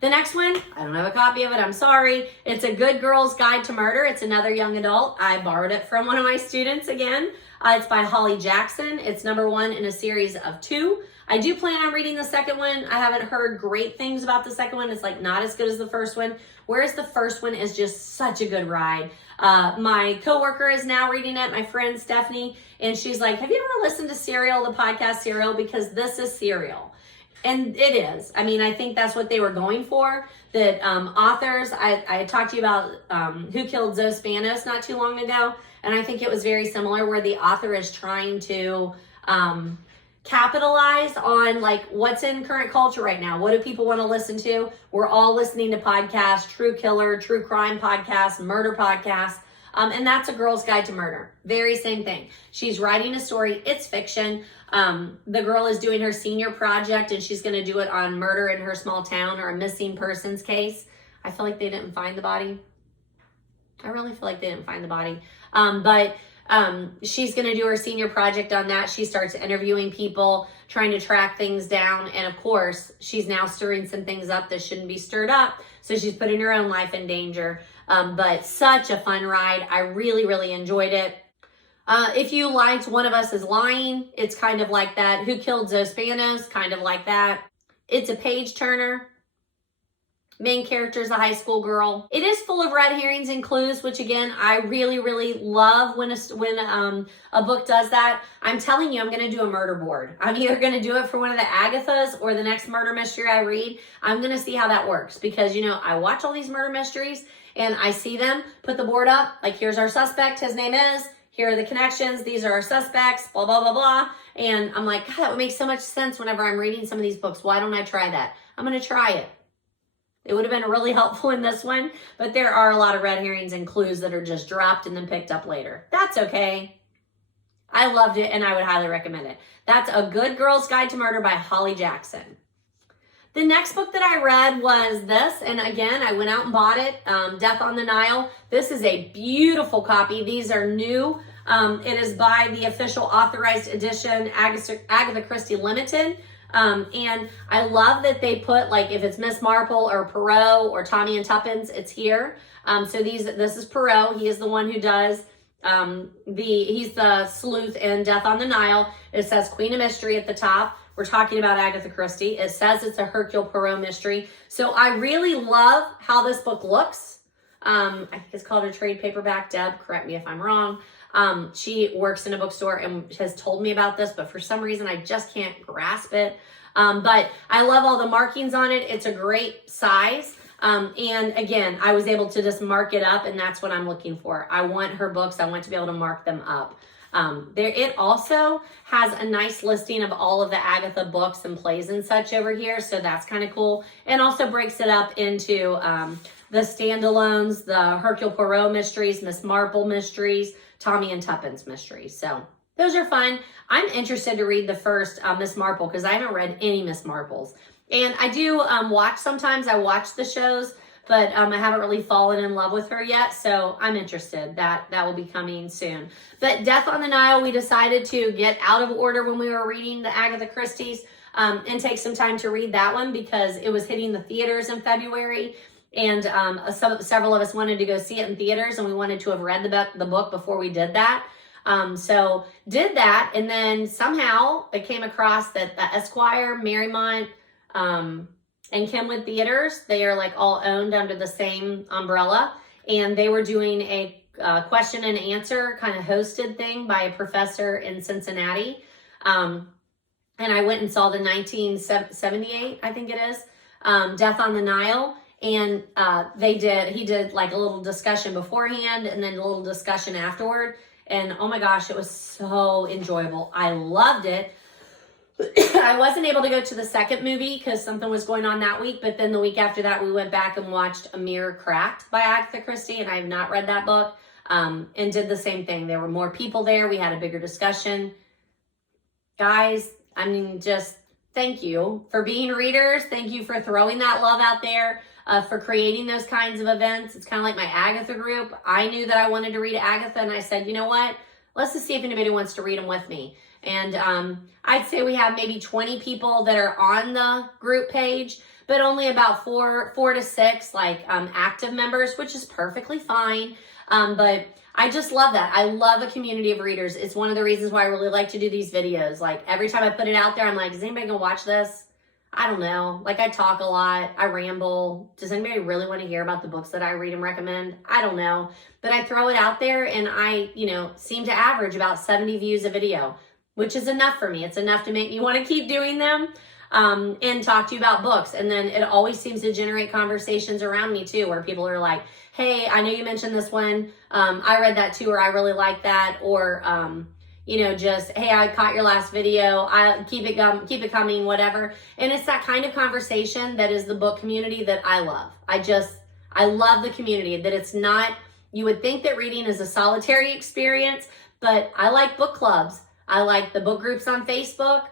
The next one, I don't have a copy of it, I'm sorry. It's A Good Girl's Guide to Murder. It's another young adult. I borrowed it from one of my students again. It's by Holly Jackson. It's #1 in a series of 2. I do plan on reading the second one. I haven't heard great things about the second one. It's like not as good as the first one, whereas the first one is just such a good ride. My coworker is now reading it, my friend Stephanie, and she's like, have you ever listened to Serial, the podcast Serial? Because this is Serial. And it is. I mean, I think that's what they were going for. That authors, I talked to you about Who Killed Zoe Spanos not too long ago, and I think it was very similar, where the author is trying to capitalize on like what's in current culture right now. What do people want to listen to? We're all listening to podcasts, true killer, true crime podcasts, murder podcasts. And that's A Girl's Guide to Murder. Very same thing. She's writing a story. It's fiction. The girl is doing her senior project, and she's going to do it on murder in her small town, or a missing persons case. I feel like they didn't find the body. I really feel like they didn't find the body. But she's going to do her senior project on that. She starts interviewing people, trying to track things down. And of course, she's now stirring some things up that shouldn't be stirred up. So she's putting her own life in danger. But such a fun ride. I really, really enjoyed it. If you liked One of Us is Lying, it's kind of like that. Who Killed Zoe Spanos, kind of like that. It's a page turner. Main character is a high school girl. It is full of red herrings and clues, which again, I really, really love when a book does that. I'm telling you, I'm going to do a murder board. I'm either going to do it for one of the Agathas or the next murder mystery I read. I'm going to see how that works, because, you know, I watch all these murder mysteries and I see them put the board up. Like, here's our suspect. His name is. Here are the connections. These are our suspects, blah, blah, blah, blah. And I'm like, God, that would make so much sense whenever I'm reading some of these books. Why don't I try that? I'm going to try it. It would have been really helpful in this one, but there are a lot of red herrings and clues that are just dropped and then picked up later. That's okay. I loved it, and I would highly recommend it. That's A Good Girl's Guide to Murder by Holly Jackson. The next book that I read was this, and again, I went out and bought it, Death on the Nile. This is a beautiful copy. These are new. It is by the official authorized edition, Agatha Christie Limited. And I love that they put, like, if it's Miss Marple or Poirot or Tommy and Tuppence, it's here. So this is Poirot. He is the one who does, he's the sleuth in Death on the Nile. It says Queen of Mystery at the top. We're talking about Agatha Christie. It says it's a Hercule Poirot mystery. So I really love how this book looks. I think it's called a trade paperback. Deb, correct me if I'm wrong. She works in a bookstore and has told me about this, but for some reason I just can't grasp it. But I love all the markings on it. It's a great size. And again, I was able to just mark it up, and that's what I'm looking for. I want her books. I want to be able to mark them up. It also has a nice listing of all of the Agatha books and plays and such over here. So that's kind of cool. And also breaks it up into, the standalones, the Hercule Poirot mysteries, Miss Marple mysteries, Tommy and Tuppence mysteries. So those are fun. I'm interested to read the first Miss Marple, because I haven't read any Miss Marples. And I do watch sometimes. I watch the shows, but I haven't really fallen in love with her yet. So I'm interested. That will be coming soon. But Death on the Nile, we decided to get out of order when we were reading the Agatha Christie's and take some time to read that one, because it was hitting the theaters in February. And several of us wanted to go see it in theaters, and we wanted to have read the book before we did that. So did that, and then somehow I came across that the Esquire, Marymount, and Kenwood Theaters, they are like all owned under the same umbrella, and they were doing a question and answer kind of hosted thing by a professor in Cincinnati. And I went and saw the 1978, I think it is, Death on the Nile. And he did like a little discussion beforehand and then a little discussion afterward. And oh my gosh, it was so enjoyable. I loved it. I wasn't able to go to the second movie because something was going on that week. But then the week after that, we went back and watched A Mirror Cracked by Agatha Christie. And I have not read that book, and did the same thing. There were more people there. We had a bigger discussion. Guys, I mean, just thank you for being readers. Thank you for throwing that love out there. For creating those kinds of events. It's kind of like my Agatha group. I knew that I wanted to read Agatha, and I said, you know what? Let's just see if anybody wants to read them with me. And I'd say we have maybe 20 people that are on the group page, but only about four to six active members, which is perfectly fine. But I just love that. I love a community of readers. It's one of the reasons why I really like to do these videos. Like, every time I put it out there, I'm like, is anybody gonna watch this? I don't know. Like, I talk a lot. I ramble. Does anybody really want to hear about the books that I read and recommend? I don't know. But I throw it out there, and I, seem to average about 70 views a video, which is enough for me. It's enough to make me want to keep doing them. and talk to you about books. And then it always seems to generate conversations around me too, where people are like, hey, I know you mentioned this one. I read that too, or I really like that. Or, you know, just, hey, I caught your last video. I keep it coming, whatever. And it's that kind of conversation that is the book community that I love. I love the community, that it's not, you would think that reading is a solitary experience, but I like book clubs. I like the book groups on Facebook.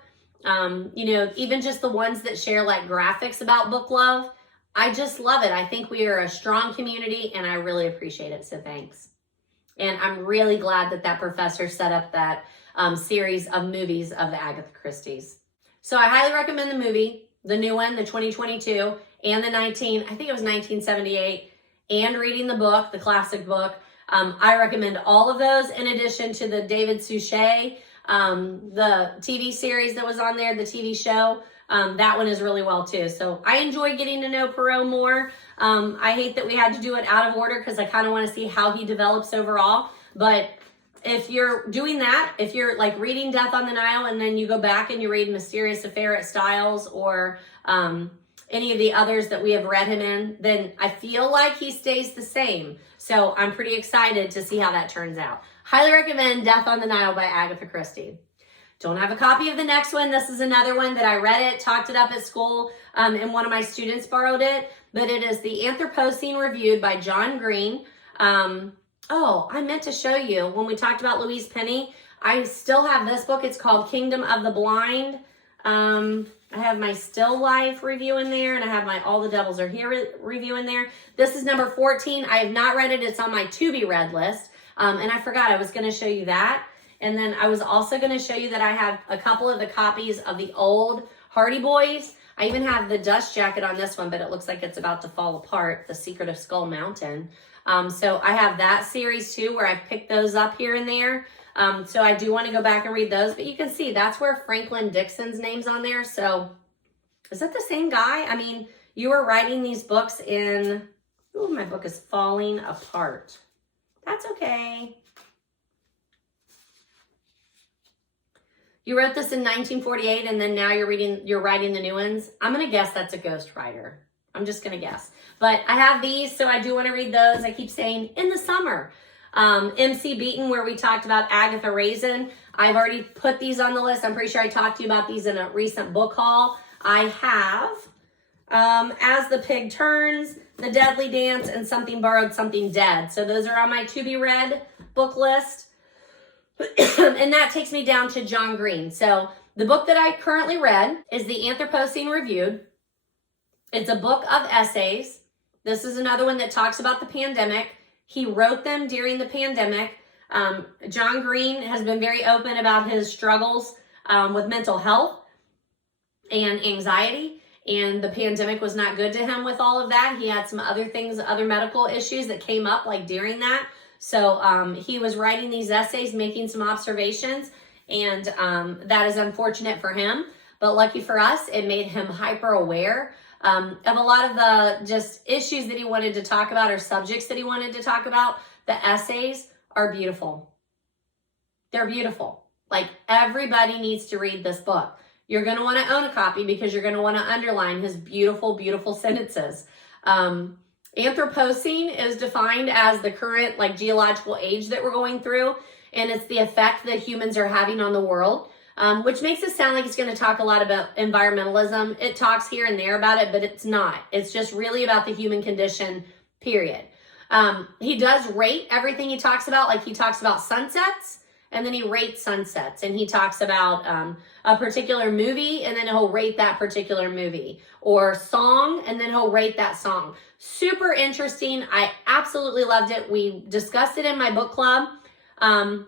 You know, even just the ones that share like graphics about book love. I just love it. I think we are a strong community and I really appreciate it. So thanks. And I'm really glad that that professor set up that series of movies of the Agatha Christie's. So I highly recommend the movie, the new one, the 2022, and the 1978, and reading the book, the classic book. I recommend all of those in addition to the David Suchet, the TV series that was on there, the TV show. That one is really well too. So I enjoy getting to know Poirot more. I hate that we had to do it out of order because I kind of want to see how he develops overall. But if you're doing that, if you're like reading Death on the Nile and then you go back and you read Mysterious Affair at Styles or any of the others that we have read him in, then I feel like he stays the same. So I'm pretty excited to see how that turns out. Highly recommend Death on the Nile by Agatha Christie. Don't have a copy of the next one. This is another one that I read it, talked it up at school, and one of my students borrowed it. But it is The Anthropocene Reviewed by John Green. Oh, I meant to show you when we talked about Louise Penny. I still have this book. It's called Kingdom of the Blind. I have my Still Life review in there, and I have my All the Devils Are Here review in there. This is number 14. I have not read it. It's on my to-be-read list. And I forgot I was going to show you that. And then I was also going to show you that I have a couple of the copies of the old Hardy Boys. I even have the dust jacket on this one, but it looks like it's about to fall apart, The Secret of Skull Mountain. So I have that series too, where I've picked those up here and there. So I do want to go back and read those, but you can see that's where Franklin Dixon's name's on there. So is that the same guy? I mean, you were writing these books in, ooh, my book is falling apart. That's okay. You wrote this in 1948 and then now you're writing the new ones. I'm going to guess that's a ghostwriter. I'm just going to guess. But I have these, so I do want to read those. I keep saying in the summer. MC Beaton, where we talked about Agatha Raisin. I've already put these on the list. I'm pretty sure I talked to you about these in a recent book haul. I have As the Pig Turns, The Deadly Dance, and Something Borrowed, Something Dead. So those are on my to-be-read book list. And that takes me down to John Green. So the book that I currently read is The Anthropocene Reviewed. It's a book of essays. This is another one that talks about the pandemic. He wrote them during the pandemic. John Green has been very open about his struggles with mental health and anxiety. And the pandemic was not good to him with all of that. He had some other things, other medical issues that came up like during that. So he was writing these essays, making some observations, and that is unfortunate for him. But lucky for us, it made him hyper aware of a lot of the just issues that he wanted to talk about or subjects that he wanted to talk about. The essays are beautiful. They're beautiful. Like, everybody needs to read this book. You're going to want to own a copy because you're going to want to underline his beautiful, beautiful sentences. Anthropocene is defined as the current like geological age that we're going through, and it's the effect that humans are having on the world, which makes it sound like it's going to talk a lot about environmentalism. It talks here and there about it, but it's not. It's just really about the human condition, period. He does rate everything he talks about. Like, he talks about sunsets, and then he rates sunsets, and he talks about a particular movie, and then he'll rate that particular movie, or song, and then he'll rate that song. Super interesting. I absolutely loved it. We discussed it in my book club, and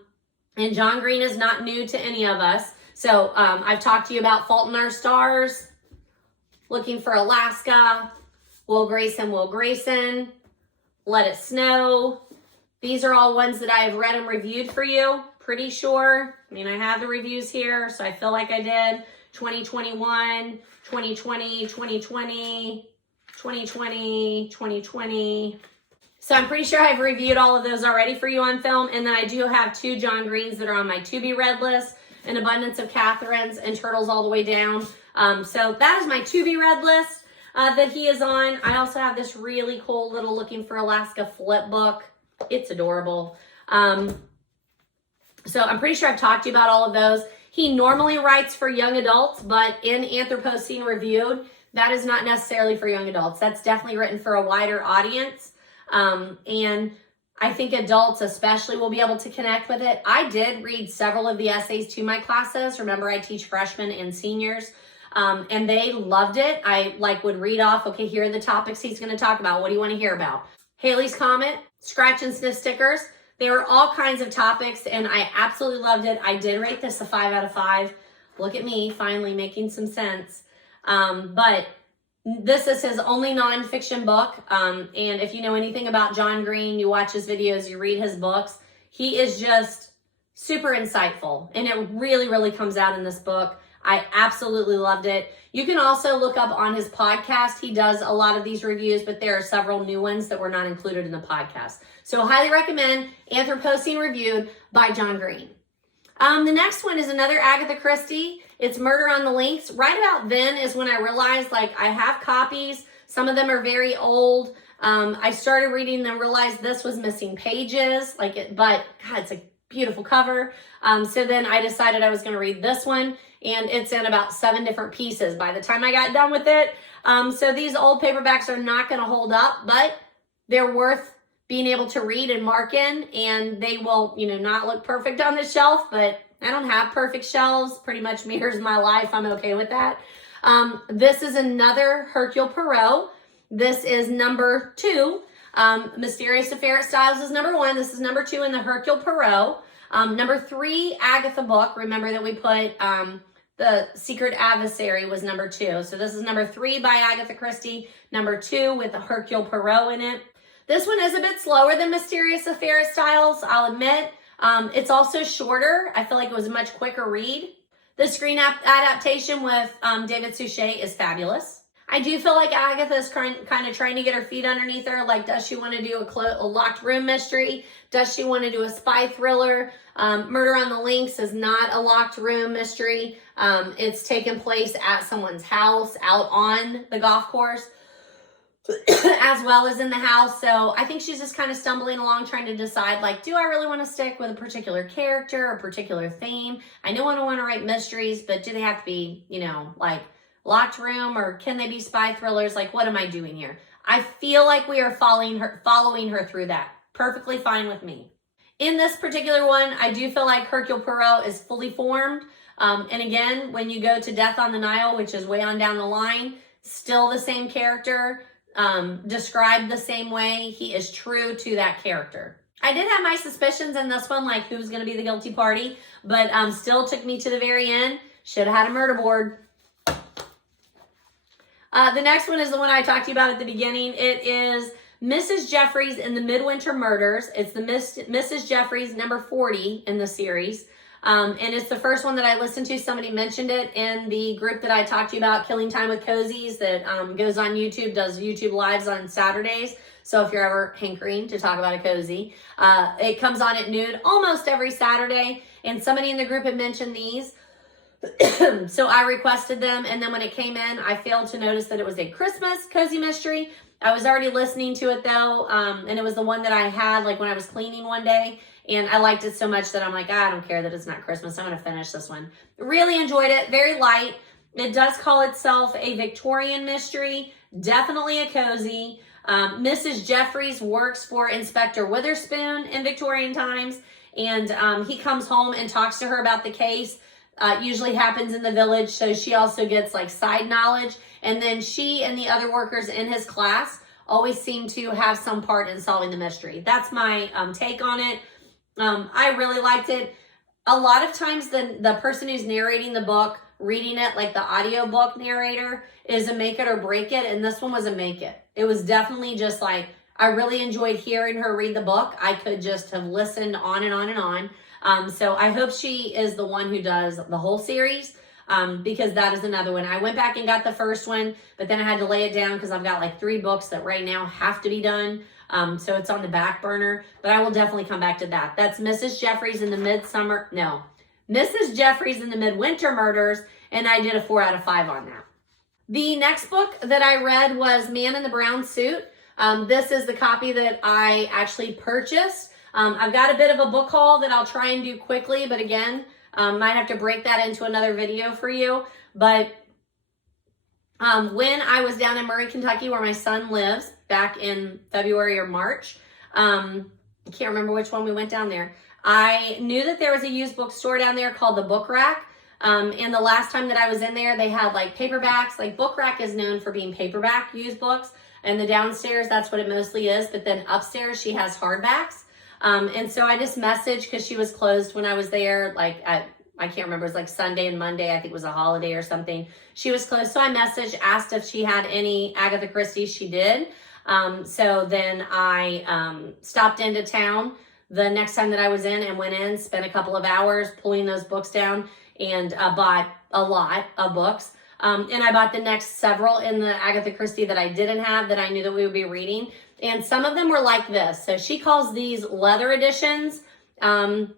John Green is not new to any of us. So I've talked to you about Fault in Our Stars, Looking for Alaska, Will Grayson, Let It Snow. These are all ones that I have read and reviewed for you. Pretty sure. I mean, I have the reviews here, so I feel like I did. 2021, 2020, 2020, 2020, 2020. So I'm pretty sure I've reviewed all of those already for you on film. And then I do have 2 John Greens that are on my to-be-read list. An Abundance of Catherines, and Turtles All the Way Down. So that is my to-be-read list that he is on. I also have this really cool little Looking for Alaska flip book. It's adorable. So I'm pretty sure I've talked to you about all of those. He normally writes for young adults, but in Anthropocene Reviewed, that is not necessarily for young adults. That's definitely written for a wider audience. And I think adults especially will be able to connect with it. I did read several of the essays to my classes. Remember, I teach freshmen and seniors. And they loved it. I would read off, okay, here are the topics he's going to talk about. What do you want to hear about? Halley's Comet, scratch and sniff stickers. There were all kinds of topics, and I absolutely loved it. I did rate this a 5 out of 5. Look at me, finally making some sense. But this is his only nonfiction book. And if you know anything about John Green, you watch his videos, you read his books, he is just super insightful. And it really, really comes out in this book. I absolutely loved it. You can also look up on his podcast. He does a lot of these reviews, but there are several new ones that were not included in the podcast. So highly recommend Anthropocene Reviewed by John Green. The next one is another Agatha Christie. It's Murder on the Links. Right about then is when I realized, I have copies. Some of them are very old. I started reading them, realized this was missing pages, but God, it's a beautiful cover. So then I decided I was going to read this one, and it's in about 7 different pieces by the time I got done with it. So these old paperbacks are not going to hold up, but they're worth being able to read and mark in, and they will, not look perfect on the shelf, but I don't have perfect shelves. Pretty much mirrors my life. I'm okay with that. This is another Hercule Poirot. This is number 2. Mysterious Affair at Styles is number 1. This is number 2 in the Hercule Poirot. Number 3, Agatha book. Remember that we put the Secret Adversary was number 2. So this is number 3 by Agatha Christie. Number 2 with the Hercule Poirot in it. This one is a bit slower than Mysterious Affair at Styles, I'll admit. It's also shorter. I feel like it was a much quicker read. The screen adaptation with David Suchet is fabulous. I do feel like Agatha is kind of trying to get her feet underneath her. Does she want to do a locked room mystery? Does she want to do a spy thriller? Murder on the Links is not a locked room mystery. It's taken place at someone's house out on the golf course, as well as in the house. So I think she's just kind of stumbling along trying to decide, do I really want to stick with a particular character or particular theme? I know I don't want to write mysteries, but do they have to be, locked room, or can they be spy thrillers? What am I doing here? I feel like we are following her through that. Perfectly fine with me. In this particular one, I do feel like Hercule Poirot is fully formed. And again, when you go to Death on the Nile, which is way on down the line, still the same character, described the same way. He is true to that character. I did have my suspicions in this one, who's going to be the guilty party, but still took me to the very end. Should have had a murder board. The next one is the one I talked to you about at the beginning. It is Mrs. Jeffries and the Midwinter Murders. It's the Mrs. Jeffries number 40 in the series. And it's the first one that I listened to. Somebody mentioned it in the group that I talked to you about, Killing Time with Cozies, that goes on YouTube, does YouTube lives on Saturdays. So if you're ever hankering to talk about a cozy, it comes on at noon almost every Saturday. And somebody in the group had mentioned these. So I requested them, and then when it came in, I failed to notice that it was a Christmas cozy mystery. I was already listening to it though, and it was the one that I had when I was cleaning one day, and I liked it so much that I'm I don't care that it's not Christmas. I'm going to finish this one. Really enjoyed it. Very light. It does call itself a Victorian mystery. Definitely a cozy. Mrs. Jeffries works for Inspector Witherspoon in Victorian times, and he comes home and talks to her about the case. Usually happens in the village, so she also gets side knowledge, and then she and the other workers in his class always seem to have some part in solving the mystery. That's my take on it. I really liked it. A lot of times the person who's narrating the book, reading it the audio book narrator, is a make it or break it, and this one was a make it. It was definitely just I really enjoyed hearing her read the book. I could just have listened on and on and on. So I hope she is the one who does the whole series, because that is another one. I went back and got the first one, but then I had to lay it down because I've got 3 books that right now have to be done. So it's on the back burner, but I will definitely come back to that. That's Mrs. Jeffries in the Mrs. Jeffries and the Midwinter Murders, and I did a 4 out of 5 on that. The next book that I read was Man in the Brown Suit. This is the copy that I actually purchased. I've got a bit of a book haul that I'll try and do quickly, but again, might have to break that into another video for you. But when I was down in Murray, Kentucky, where my son lives, back in February or March, I can't remember which one we went down there. I knew that there was a used bookstore down there called the Book Rack. And the last time that I was in there, they had like paperbacks. Like Book Rack is known for being paperback used books. And the downstairs, that's what it mostly is. But then upstairs, she has hardbacks. And so I just messaged because she was closed when I was there, like at, I can't remember, it was like Sunday and Monday. I think it was a holiday or something. She was closed. So I messaged, asked if she had any Agatha Christie. She did. So then I stopped into town the next time that I was in and went in, spent a couple of hours pulling those books down, and bought a lot of books. And I bought the next several in the Agatha Christie that I didn't have that I knew that we would be reading. And some of them were like this. So she calls these leather editions. They're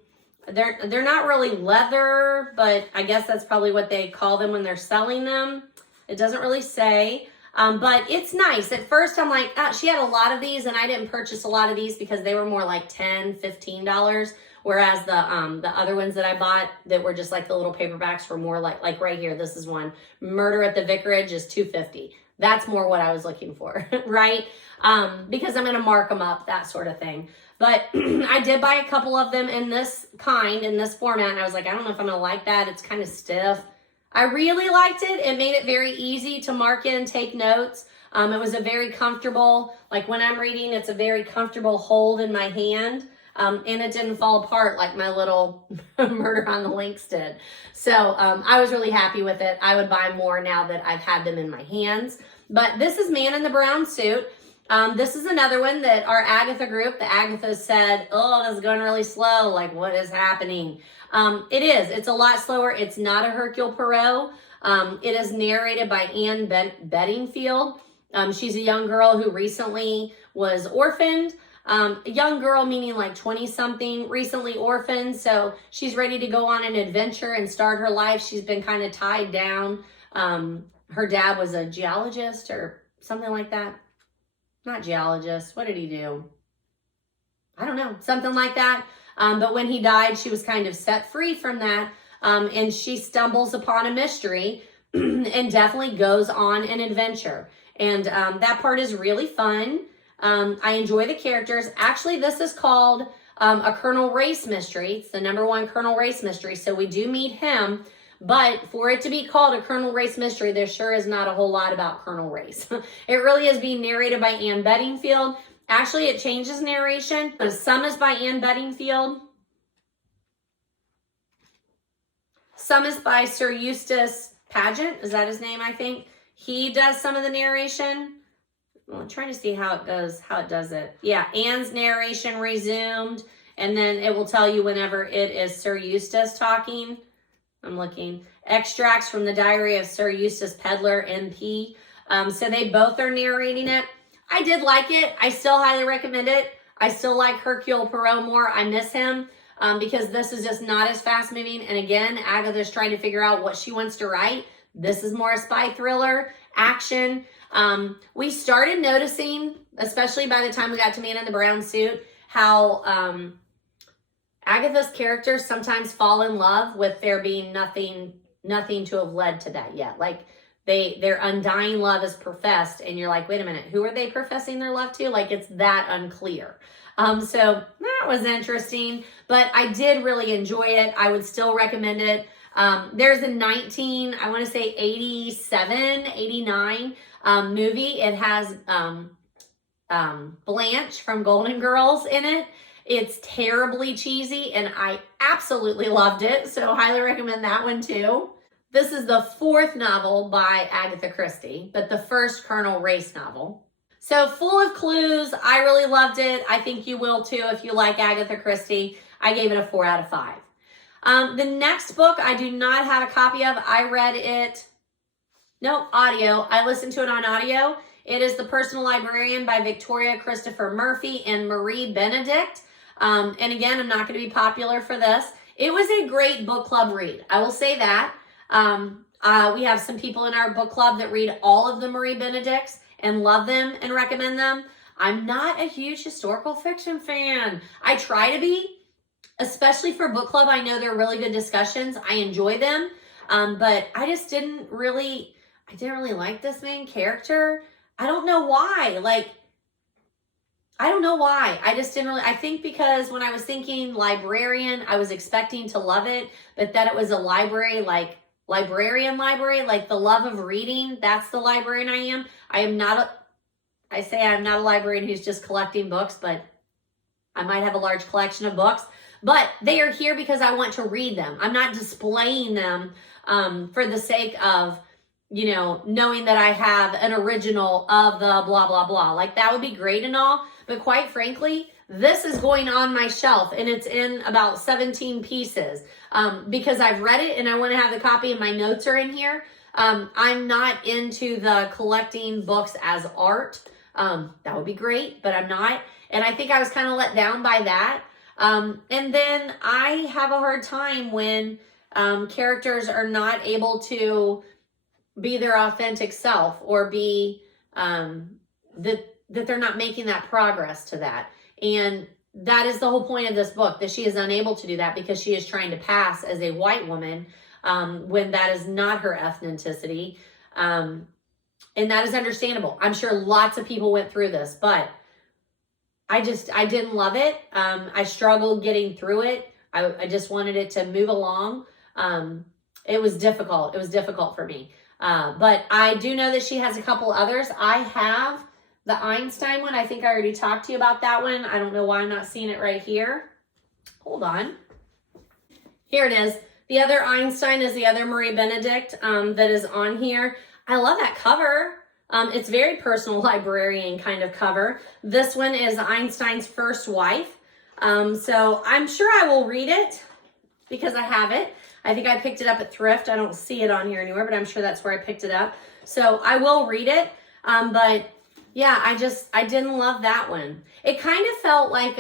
not really leather, but I guess that's probably what they call them when they're selling them. It doesn't really say. But it's nice. At first I'm like, oh, she had a lot of these, and I didn't purchase a lot of these because they were more like $10, $15. Whereas the other ones that I bought that were just like the little paperbacks were more like right here. This is one. Murder at the Vicarage is $2.50. That's more what I was looking for, right? Because I'm going to mark them up, that sort of thing. But I did buy a couple of them in this kind, in this format. And I was like, I don't know if I'm going to like that. It's kind of stiff. I really liked it. It made it very easy to mark in, take notes. It was a very comfortable, like when I'm reading, it's a very comfortable hold in my hand. And it didn't fall apart like my little Murder on the Links did. So I was really happy with it. I would buy more now that I've had them in my hands. But this is Man in the Brown Suit. This is another one that our Agatha group, the Agathas, said, oh, this is going really slow. Like, what is happening? It is. It's a lot slower. It's not a Hercule Poirot. It is narrated by Anne Bedingfield. She's a young girl who recently was orphaned. A young girl, meaning like 20-something, recently orphaned. So she's ready to go on an adventure and start her life. She's been kind of tied down. Her dad was a geologist or something like that. Not geologist. What did he do? I don't know. Something like that. But when he died, she was kind of set free from that. And she stumbles upon a mystery and definitely goes on an adventure. And that part is really fun. I enjoy the characters. Actually, this is called a Colonel Race mystery. It's the #1 Colonel Race mystery. So we do meet him. But for it to be called a Colonel Race mystery, there sure is not a whole lot about Colonel Race. It really is being narrated by Anne Bedingfield. Actually, it changes narration. Some is by Anne Bedingfield. Some is by Sir Eustace Paget. Is that his name, I think? He does some of the narration. Well, I'm trying to see how it goes, how it does it. Yeah, Anne's narration resumed, and then it will tell you whenever it is Sir Eustace talking. I'm looking. Extracts from the diary of Sir Eustace Pedlar, MP. So they both are narrating it. I did like it. I still highly recommend it. I still like Hercule Poirot more. I miss him because this is just not as fast moving. And again, Agatha's trying to figure out what she wants to write. This is more a spy thriller, action. We started noticing, especially by the time we got to Man in the Brown Suit, how Agatha's characters sometimes fall in love with there being nothing to have led to that yet. Like their undying love is professed, and you're like, wait a minute, who are they professing their love to? Like it's that unclear. So that was interesting, but I did really enjoy it. I would still recommend it. There's a 87, 89 movie. It has Blanche from Golden Girls in it. It's terribly cheesy, and I absolutely loved it, so highly recommend that one too. This is the 4th novel by Agatha Christie, but the first Colonel Race novel. So full of clues. I really loved it. I think you will too if you like Agatha Christie. I gave it a 4 out of 5. The next book I do not have a copy of. I read it, audio. I listened to it on audio. It is The Personal Librarian by Victoria Christopher Murphy and Marie Benedict. And again, I'm not going to be popular for this. It was a great book club read. I will say that. We have some people in our book club that read all of the Marie Benedicts and love them and recommend them. I'm not a huge historical fiction fan. I try to be, especially for book club. I know they're really good discussions. I enjoy them. But I just didn't really like this main character. I don't know why. I don't know why. I just didn't really, I think because when I was thinking librarian, I was expecting to love it, but that it was a library, like librarian library, like the love of reading. That's the librarian I am. I'm not a librarian who's just collecting books, but I might have a large collection of books, but they are here because I want to read them. I'm not displaying them for the sake of, knowing that I have an original of the blah, blah, blah. Like that would be great and all, but quite frankly, this is going on my shelf and it's in about 17 pieces because I've read it and I want to have the copy and my notes are in here. I'm not into the collecting books as art. That would be great, but I'm not. And I think I was kind of let down by that. And then I have a hard time when characters are not able to be their authentic self or be that they're not making that progress to that. And that is the whole point of this book, that she is unable to do that because she is trying to pass as a white woman when that is not her ethnicity. And that is understandable. I'm sure lots of people went through this, but I didn't love it. I struggled getting through it. I just wanted it to move along. It was difficult. It was difficult for me. But I do know that she has a couple others. I have the Einstein one. I think I already talked to you about that one. I don't know why I'm not seeing it right here. Hold on. Here it is. The other Einstein is the other Marie Benedict that is on here. I love that cover. It's very personal librarian kind of cover. This one is Einstein's first wife. So I'm sure I will read it because I have it. I think I picked it up at Thrift. I don't see it on here anywhere, but I'm sure that's where I picked it up. So I will read it. But yeah, I didn't love that one. It kind of felt like,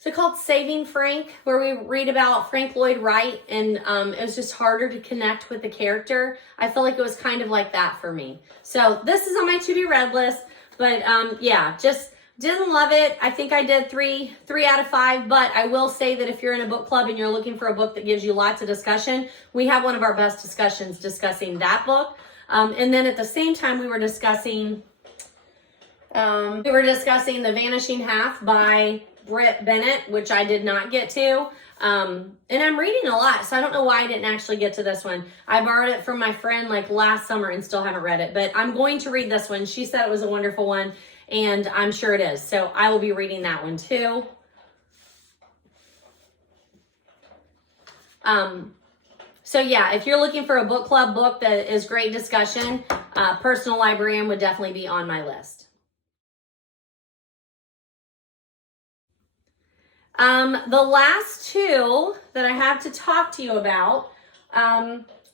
is it called Saving Frank, where we read about Frank Lloyd Wright, and it was just harder to connect with the character. I felt like it was kind of like that for me. So this is on my to be read list, but yeah, just didn't love it. I think I did three out of 5, but I will say that if you're in a book club and you're looking for a book that gives you lots of discussion, we have one of our best discussions discussing that book. And then at the same time, we were discussing The Vanishing Half by Britt Bennett, which I did not get to. And I'm reading a lot, so I don't know why I didn't actually get to this one. I borrowed it from my friend like last summer and still haven't read it, but I'm going to read this one. She said it was a wonderful one, and I'm sure it is. So I will be reading that one too. So yeah, if you're looking for a book club book that is great discussion, Personal Librarian would definitely be on my list. The last two that I have to talk to you about,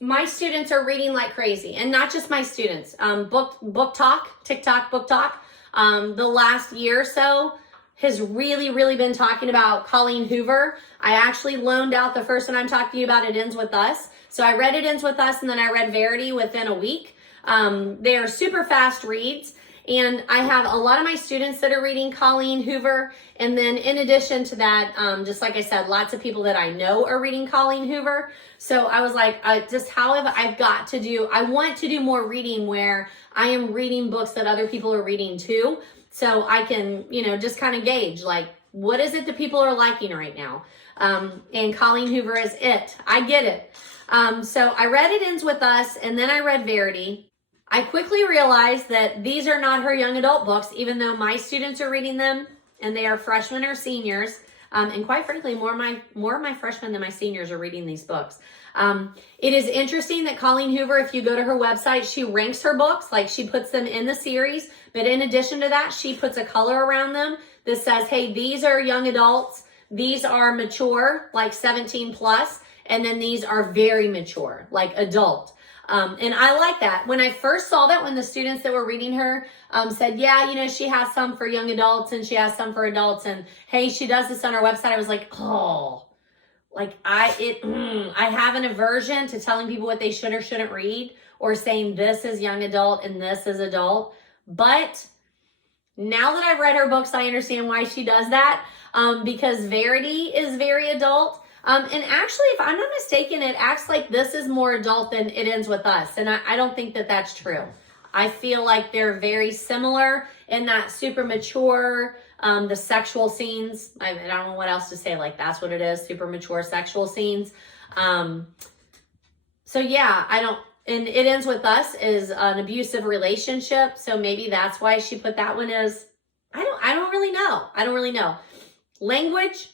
my students are reading like crazy, and not just my students. TikTok Book Talk, the last year or so has really been talking about Colleen Hoover. I actually loaned out the first one I'm talking to you about, It Ends With Us. So I read It Ends With Us, and then I read Verity within a week. They are super fast reads. And I have a lot of my students that are reading Colleen Hoover. And then in addition to that, just like I said, lots of people that I know are reading Colleen Hoover. So I was like, just however I've got to do, I want to do more reading where I am reading books that other people are reading too. So I can, just kind of gauge like, what is it that people are liking right now? And Colleen Hoover is it. I get it. So I read It Ends With Us, and then I read Verity. I quickly realized that these are not her young adult books, even though my students are reading them and they are freshmen or seniors. And quite frankly, more of my freshmen than my seniors are reading these books. It is interesting that Colleen Hoover, if you go to her website, she ranks her books, like she puts them in the series. But in addition to that, she puts a color around them that says, hey, these are young adults. These are mature, like 17 plus. And then these are very mature, like adult. And I like that. When I first saw that, when the students that were reading her said, yeah, you know, she has some for young adults and she has some for adults, and hey, she does this on her website, I was like, oh, like I have an aversion to telling people what they should or shouldn't read, or saying this is young adult and this is adult. But now that I've read her books, I understand why she does that, because Verity is very adult. And actually, if I'm not mistaken, it acts like this is more adult than It Ends With Us. And I don't think that that's true. I feel like they're very similar in that super mature, the sexual scenes. I don't know what else to say. Like, that's what it is, super mature sexual scenes. So yeah, and It Ends With Us is an abusive relationship. So maybe that's why she put that one as, I don't really know. I don't really know. Language,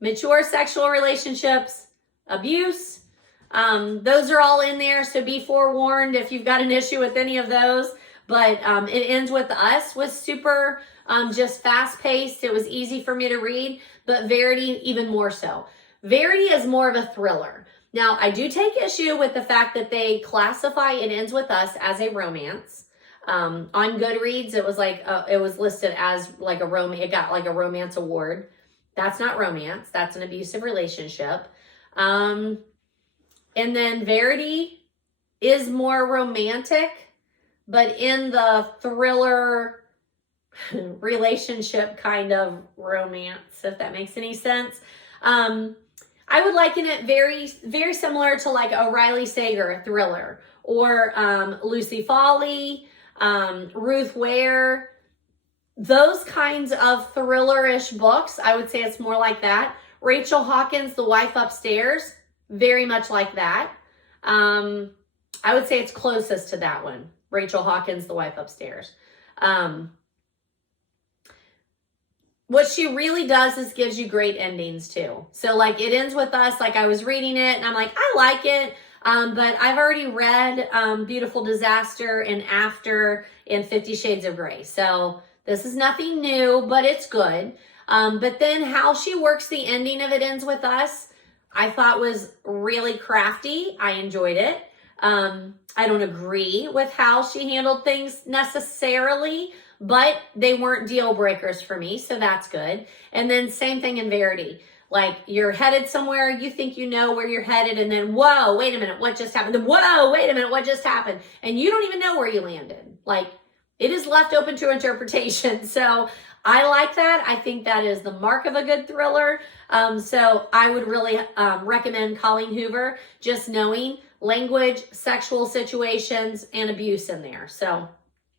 mature sexual relationships, abuse. Those are all in there. So be forewarned if you've got an issue with any of those. But It Ends With Us was super just fast paced. It was easy for me to read, but Verity even more so. Verity is more of a thriller. Now, I do take issue with the fact that they classify It Ends With Us as a romance. On Goodreads, it was like, it was listed as like a romance. It got like a romance award. That's not romance. That's an abusive relationship. And then Verity is more romantic, but in the thriller relationship kind of romance, if that makes any sense. I would liken it very, very similar to like a Riley Sager thriller, or Lucy Foley, Ruth Ware. Those kinds of thriller-ish books, I would say it's more like that. Rachel Hawkins' The Wife Upstairs, very much like that. I would say it's closest to that one. Rachel Hawkins' The Wife Upstairs. What she really does is gives you great endings too. So like It Ends With Us, like I was reading it and I'm like, I like it. But I've already read Beautiful Disaster and After and 50 Shades of Grey. So this is nothing new, but it's good. But then how she works the ending of It Ends With Us, I thought was really crafty. I enjoyed it. I don't agree with how she handled things necessarily, but they weren't deal breakers for me, so that's good. And then same thing in Verity. Like, you're headed somewhere, you think you know where you're headed, and then, whoa, wait a minute, what just happened? Then, whoa, wait a minute, what just happened? And you don't even know where you landed. Like, it is left open to interpretation. So I like that. I think that is the mark of a good thriller. So I would really recommend Colleen Hoover, just knowing language, sexual situations, and abuse in there. So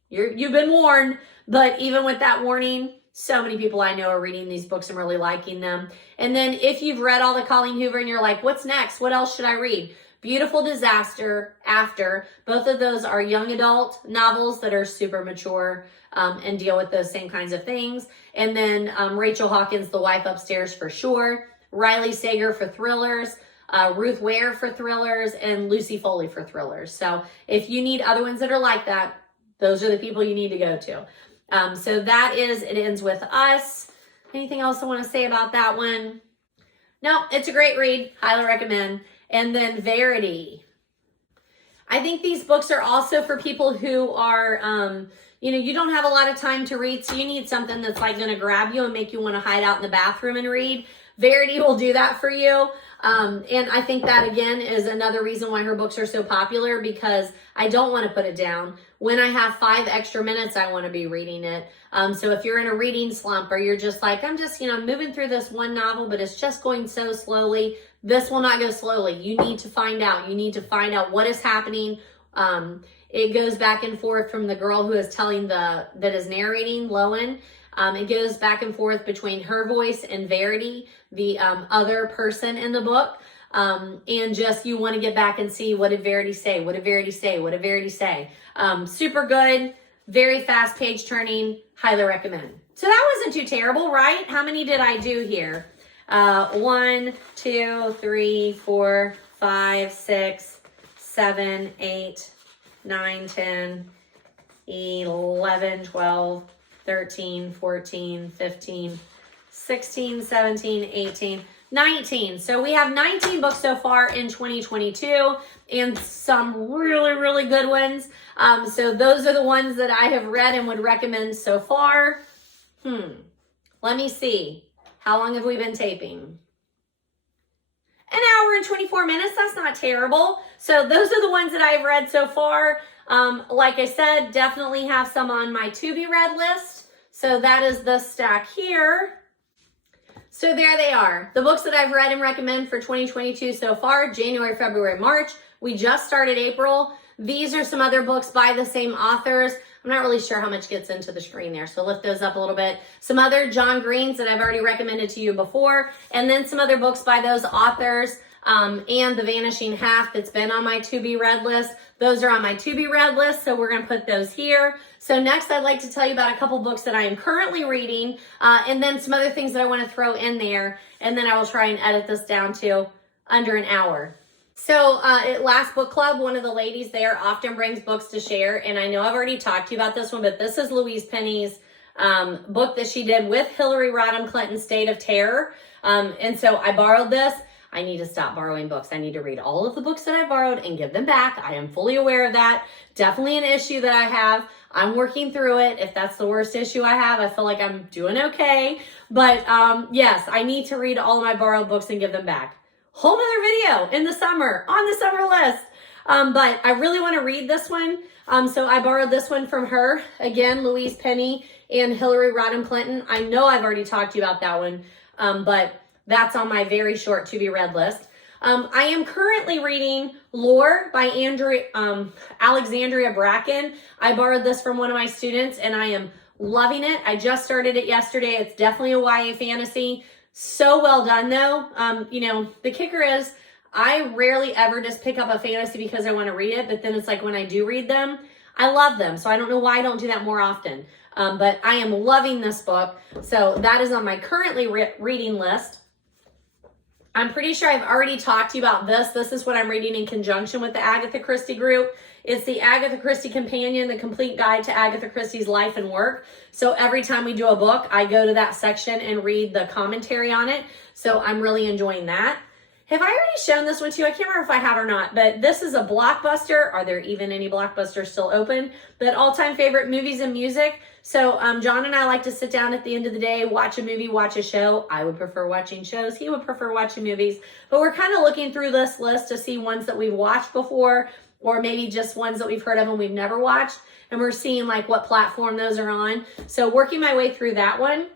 you've been warned, but even with that warning, so many people I know are reading these books and really liking them. And then if you've read all the Colleen Hoover and you're like, what's next? What else should I read? Beautiful Disaster, After. Both of those are young adult novels that are super mature and deal with those same kinds of things. And then Rachel Hawkins' The Wife Upstairs for sure. Riley Sager for thrillers. Ruth Ware for thrillers. And Lucy Foley for thrillers. So if you need other ones that are like that, those are the people you need to go to. So that is It Ends With Us. Anything else I want to say about that one? No, it's a great read. Highly recommend. And then Verity. I think these books are also for people who are, you don't have a lot of time to read, so you need something that's like going to grab you and make you want to hide out in the bathroom and read. Verity will do that for you. And I think that, again, is another reason why her books are so popular, because I don't want to put it down. When I have 5 extra minutes, I want to be reading it. So if you're in a reading slump, or you're just like, I'm just, moving through this one novel, but it's just going so slowly, this will not go slowly. You need to find out. You need to find out what is happening. It goes back and forth from the girl who is that is narrating, Lovin. It goes back and forth between her voice and Verity, the other person in the book. And just, you want to get back and see, what did Verity say? What did Verity say? What did Verity say? Super good, very fast page turning, highly recommend. So that wasn't too terrible, right? How many did I do here? 1, 2, 3, 4, 5, 6, 7, 8, 9, 10, 11, 12, 13, 14, 15, 16, 17, 18. 19. So we have 19 books so far in 2022 and some really, really good ones. So those are the ones that I have read and would recommend so far. Let me see. How long have we been taping? An hour and 24 minutes. That's not terrible. So those are the ones that I've read so far. Like I said, definitely have some on my to be read list. So that is the stack here. So there they are. The books that I've read and recommend for 2022 so far, January, February, March. We just started April. These are some other books by the same authors. I'm not really sure how much gets into the screen there, so lift those up a little bit. Some other John Greens that I've already recommended to you before, and then some other books by those authors, and The Vanishing Half that's been on my to-be-read list. Those are on my to-be-read list, so we're going to put those here. So next, I'd like to tell you about a couple books that I am currently reading, and then some other things that I want to throw in there, and then I will try and edit this down to under an hour. So at last book club, one of the ladies there often brings books to share. And I know I've already talked to you about this one, but this is Louise Penny's book that she did with Hillary Rodham Clinton, State of Terror. And so I borrowed this. I need to stop borrowing books. I need to read all of the books that I borrowed and give them back. I am fully aware of that. Definitely an issue that I have. I'm working through it. If that's the worst issue I have, I feel like I'm doing okay. But yes, I need to read all of my borrowed books and give them back. Whole other video in the summer, on the summer list. But I really want to read this one. So I borrowed this one from her. Again, Louise Penny and Hillary Rodham Clinton. I know I've already talked to you about that one, but that's on my very short to-be-read list. I am currently reading Lore by Alexandria Bracken. I borrowed this from one of my students, and I am loving it. I just started it yesterday. It's definitely a YA fantasy. So well done though. You know, the kicker is I rarely ever just pick up a fantasy because I want to read it, but then it's like when I do read them, I love them. So I don't know why I don't do that more often. But I am loving this book. So that is on my currently reading list. I'm pretty sure I've already talked to you about this. This is what I'm reading in conjunction with the Agatha Christie group. It's the Agatha Christie Companion, the complete guide to Agatha Christie's life and work. So every time we do a book, I go to that section and read the commentary on it. So I'm really enjoying that. Have I already shown this one to you? I can't remember if I have or not, but this is a Blockbuster. Are there even any Blockbusters still open? But all-time favorite movies and music. So John and I like to sit down at the end of the day, watch a movie, watch a show. I would prefer watching shows. He would prefer watching movies. But we're kind of looking through this list to see ones that we've watched before, or maybe just ones that we've heard of and we've never watched. And we're seeing like what platform those are on. So working my way through that one.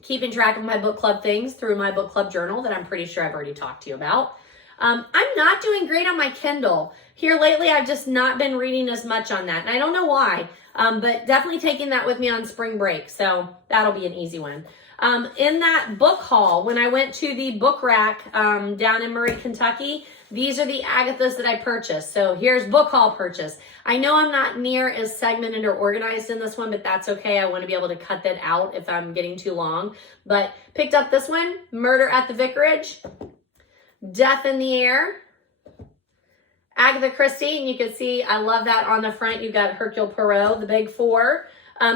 Keeping track of my book club things through my book club journal that I'm pretty sure I've already talked to you about. I'm not doing great on my Kindle. Here lately, I've just not been reading as much on that. And I don't know why, but definitely taking that with me on spring break. So that'll be an easy one. In that book haul, when I went to the book rack down in Murray, Kentucky, these are the Agathas that I purchased. So here's book haul purchase. I know I'm not near as segmented or organized in this one, but that's okay. I want to be able to cut that out if I'm getting too long. But picked up this one, Murder at the Vicarage, Death in the Air, Agatha Christie, and you can see I love that on the front. You've got Hercule Poirot, the big four.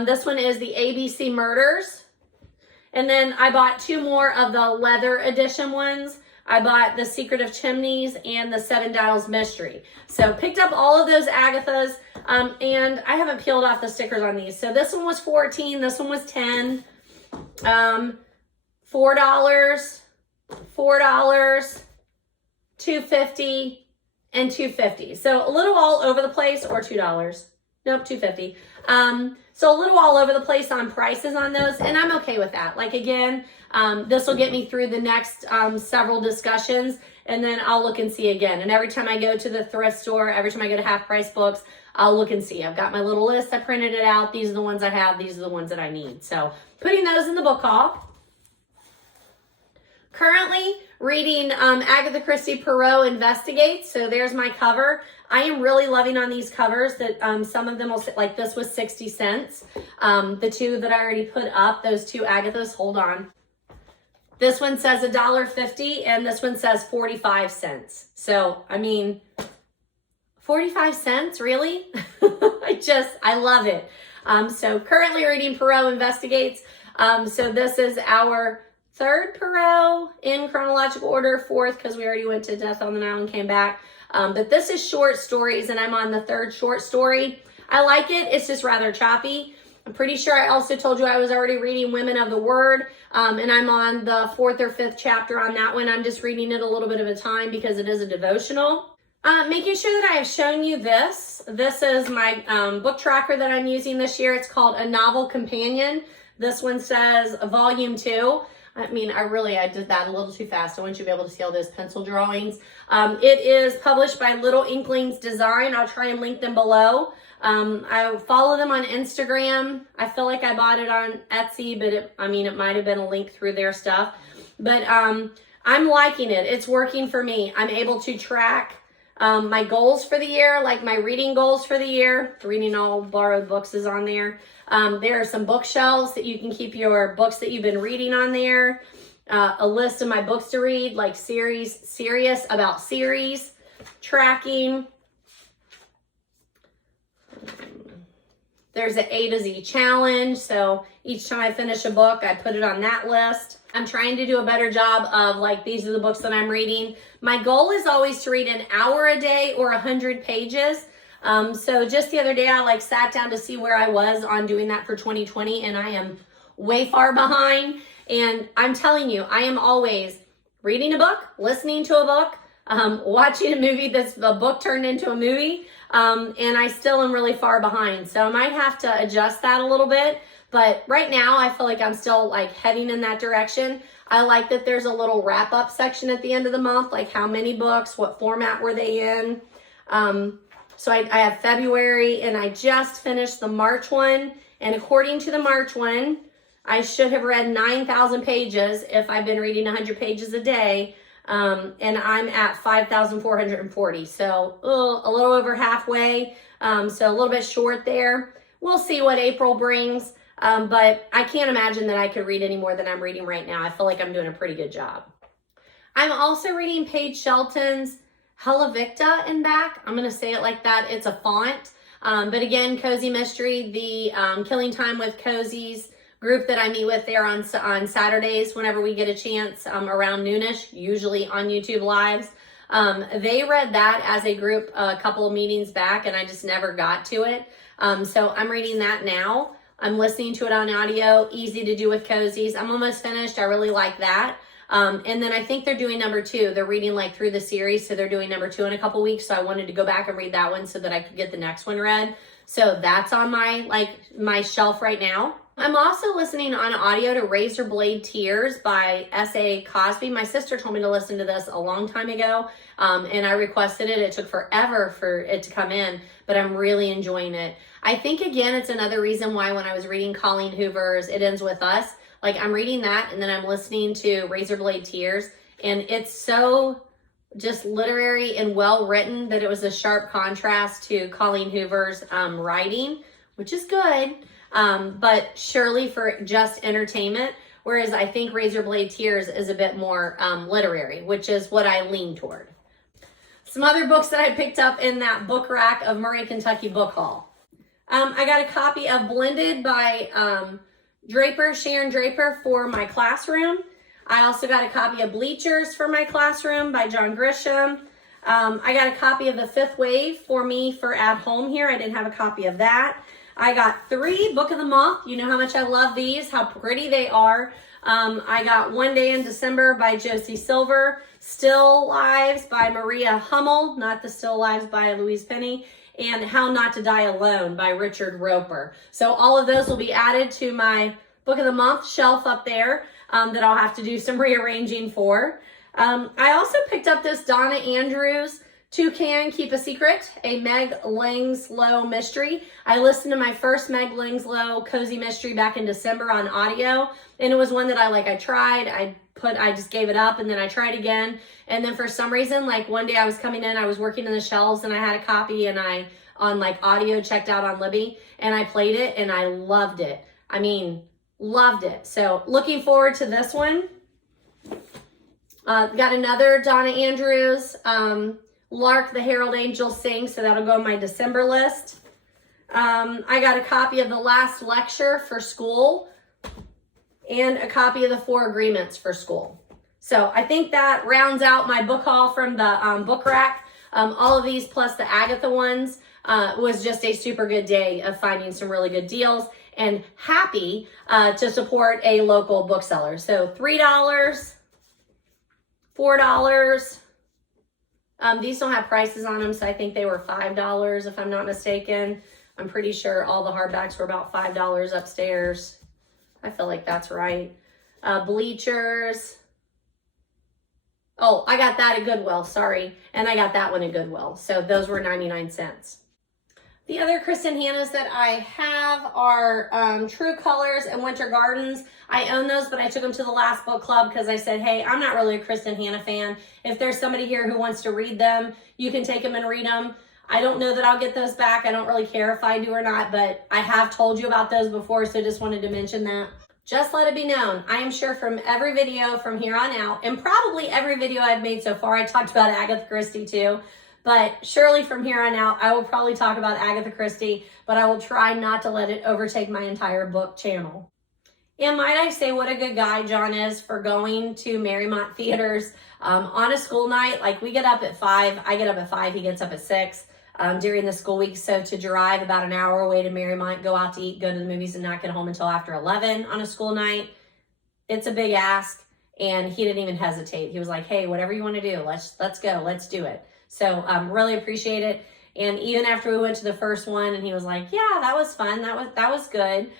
This one is the ABC Murders. And then I bought two more of the leather edition ones. I bought The Secret of Chimneys and The Seven Dials Mystery. So picked up all of those Agathas, and I haven't peeled off the stickers on these. So this one was $14, this one was $10, $4, $4, $2.50, and $2.50. So a little all over the place, or $2. Nope, $2.50. So a little all over the place on prices on those, and I'm okay with that. Like again, this will get me through the next several discussions, and then I'll look and see again. And every time I go to the thrift store, every time I go to Half Price Books, I'll look and see. I've got my little list. I printed it out. These are the ones I have. These are the ones that I need. So putting those in the book haul. Currently reading Agatha Christie Poirot Investigates. So there's my cover. I am really loving on these covers that some of them will, like this was 60 cents. The two that I already put up, those two Agathas, hold on. This one says $1.50 and this one says 45 cents. So, I mean, 45 cents, really? I love it. So currently reading Poirot Investigates. So this is our third Poirot in chronological order, fourth because we already went to Death on the Nile and came back. But this is short stories, and I'm on the third short story. I like it. It's just rather choppy. I'm pretty sure I also told you I was already reading Women of the Word, and I'm on the 4th or 5th chapter on that one. I'm just reading it a little bit at a time because it is a devotional. Making sure that I have shown you this. This is my book tracker that I'm using this year. It's called A Novel Companion. This one says Volume 2. I mean, I did that a little too fast. I want you to be able to see all those pencil drawings. It is published by Little Inklings Design. I'll try and link them below. I follow them on Instagram. I feel like I bought it on Etsy, but it might have been a link through their stuff. But I'm liking it. It's working for me. I'm able to track my goals for the year, like my reading goals for the year. Reading all borrowed books is on there. There are some bookshelves that you can keep your books that you've been reading on there. A list of my books to read, like serious about series, tracking. There's an A to Z challenge. So each time I finish a book, I put it on that list. I'm trying to do a better job of like, these are the books that I'm reading. My goal is always to read an hour a day or 100 pages. So just the other day, I sat down to see where I was on doing that for 2020, and I am way far behind. And I'm telling you, I am always reading a book, listening to a book, watching a movie that's a book turned into a movie. And I still am really far behind. So I might have to adjust that a little bit. But right now, I feel like I'm still heading in that direction. I like that there's a little wrap up section at the end of the month, like how many books, what format were they in. So I have February, and I just finished the March one. And according to the March one, I should have read 9,000 pages if I've been reading 100 pages a day. And I'm at 5,440. So a little over halfway. So a little bit short there. We'll see what April brings. But I can't imagine that I could read any more than I'm reading right now. I feel like I'm doing a pretty good job. I'm also reading Paige Shelton's Hellavicta in back. I'm going to say it like that. It's a font. But again, Cozy Mystery, the Killing Time with Cozy's group that I meet with there on Saturdays whenever we get a chance around noonish, usually on YouTube Lives. They read that as a group a couple of meetings back, and I just never got to it. So I'm reading that now. I'm listening to it on audio, easy to do with Cozy's. I'm almost finished. I really like that. And then I think they're doing number 2. They're reading through the series, so they're doing number 2 in a couple weeks. So I wanted to go back and read that one so that I could get the next one read. So that's on my shelf right now. I'm also listening on audio to Razor Blade Tears by S.A. Cosby. My sister told me to listen to this a long time ago, and I requested it. It took forever for it to come in, but I'm really enjoying it. I think, again, it's another reason why when I was reading Colleen Hoover's It Ends With Us, I'm reading that, and then I'm listening to Razor Blade Tears, and it's so just literary and well written that it was a sharp contrast to Colleen Hoover's writing, which is good. But surely for just entertainment, whereas I think Razor Blade Tears is a bit more literary, which is what I lean toward. Some other books that I picked up in that book rack of Murray, Kentucky book haul. I got a copy of Blended by Sharon Draper for my classroom. I also got a copy of Bleachers for my classroom by John Grisham. I got a copy of The Fifth Wave for me for at home here. I didn't have a copy of that. I got 3 Book of the Month. You know how much I love these, how pretty they are. I got One Day in December by Josie Silver, Still Lives by Maria Hummel, not the Still Lives by Louise Penny, and How Not to Die Alone by Richard Roper. So all of those will be added to my Book of the Month shelf up there that I'll have to do some rearranging for. I also picked up this Donna Andrews Toucan Keep a Secret, a Meg Langslow mystery. I listened to my first Meg Langslow cozy mystery back in December on audio, and it was one that I tried. I just gave it up, and then I tried again. And then for some reason, one day I was coming in, I was working in the shelves, and I had a copy, and I on audio checked out on Libby, and I played it, and I loved it. I mean, loved it. So looking forward to this one. Got another Donna Andrews, Lark the Herald Angel Sings, so that'll go on my December list. I got a copy of The Last Lecture for School. and a copy of the 4 Agreements for school. So I think that rounds out my book haul from the book rack. All of these plus the Agatha ones was just a super good day of finding some really good deals, and happy to support a local bookseller. So $3, $4. These don't have prices on them, so I think they were $5 if I'm not mistaken. I'm pretty sure all the hardbacks were about $5 upstairs. I feel like that's right. Bleachers. Oh, I got that at Goodwill, sorry. And I got that one at Goodwill. So those were 99 cents. The other Kristen Hannas that I have are True Colors and Winter Gardens. I own those, but I took them to the last book club because I said, hey, I'm not really a Kristen Hanna fan. If there's somebody here who wants to read them, you can take them and read them. I don't know that I'll get those back. I don't really care if I do or not, but I have told you about those before, so just wanted to mention that. Just let it be known, I am sure from every video from here on out, and probably every video I've made so far, I talked about Agatha Christie too, but surely from here on out, I will probably talk about Agatha Christie, but I will try not to let it overtake my entire book channel. And might I say what a good guy John is for going to Marymount theaters on a school night. Like, we get up at 5, I get up at 5, he gets up at 6 during the school week. So to drive about an hour away to Marymount, go out to eat, go to the movies, and not get home until after 11 on a school night, it's a big ask. And he didn't even hesitate. He was like, hey, whatever you want to do, let's go, let's do it. So really appreciate it. And even after we went to the first one and he was like, yeah, that was fun, that was good.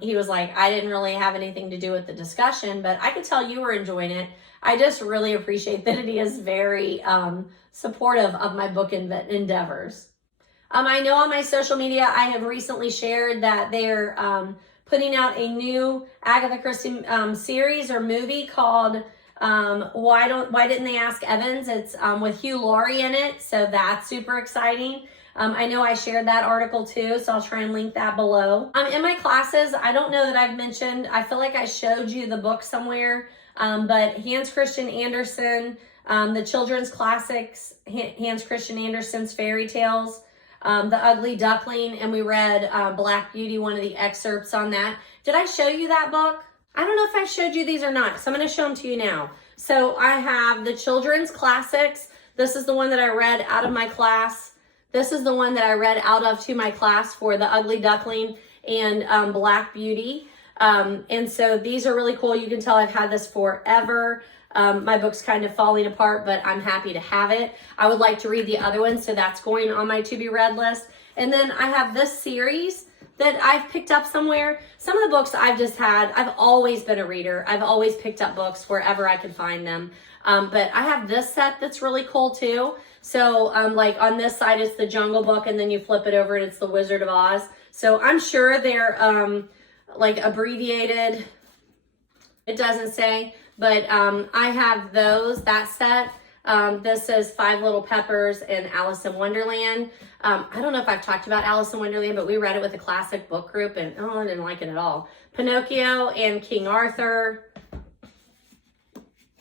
He was like, I didn't really have anything to do with the discussion, but I could tell you were enjoying it. I just really appreciate that he is very supportive of my book endeavors. I know on my social media, I have recently shared that they're putting out a new Agatha Christie series or movie called Why Didn't They Ask Evans? It's with Hugh Laurie in it, so that's super exciting. I know I shared that article too, so I'll try and link that below. In my classes, I don't know that I've mentioned, I feel like I showed you the book somewhere, but Hans Christian Andersen, the children's classics, Hans Christian Andersen's fairy tales, The Ugly Duckling, and we read Black Beauty, one of the excerpts on that. Did I show you that book? I don't know if I showed you these or not, so I'm going to show them to you now. So I have the children's classics. This is the one that I read out of my class. This is the one that I read out of to my class for The Ugly Duckling and Black Beauty. And so these are really cool. You can tell I've had this forever. My book's kind of falling apart, but I'm happy to have it. I would like to read the other one, so that's going on my to-be read list. And then I have this series that I've picked up somewhere. Some of the books I've just had, I've always been a reader. I've always picked up books wherever I could find them. But I have this set that's really cool too. So like on this side, it's the Jungle Book, and then you flip it over and it's the Wizard of Oz. So I'm sure they're like abbreviated. It doesn't say, but I have that set. This says Five Little Peppers and Alice in Wonderland. I don't know if I've talked about Alice in Wonderland, but we read it with a classic book group, and I didn't like it at all. Pinocchio and King Arthur,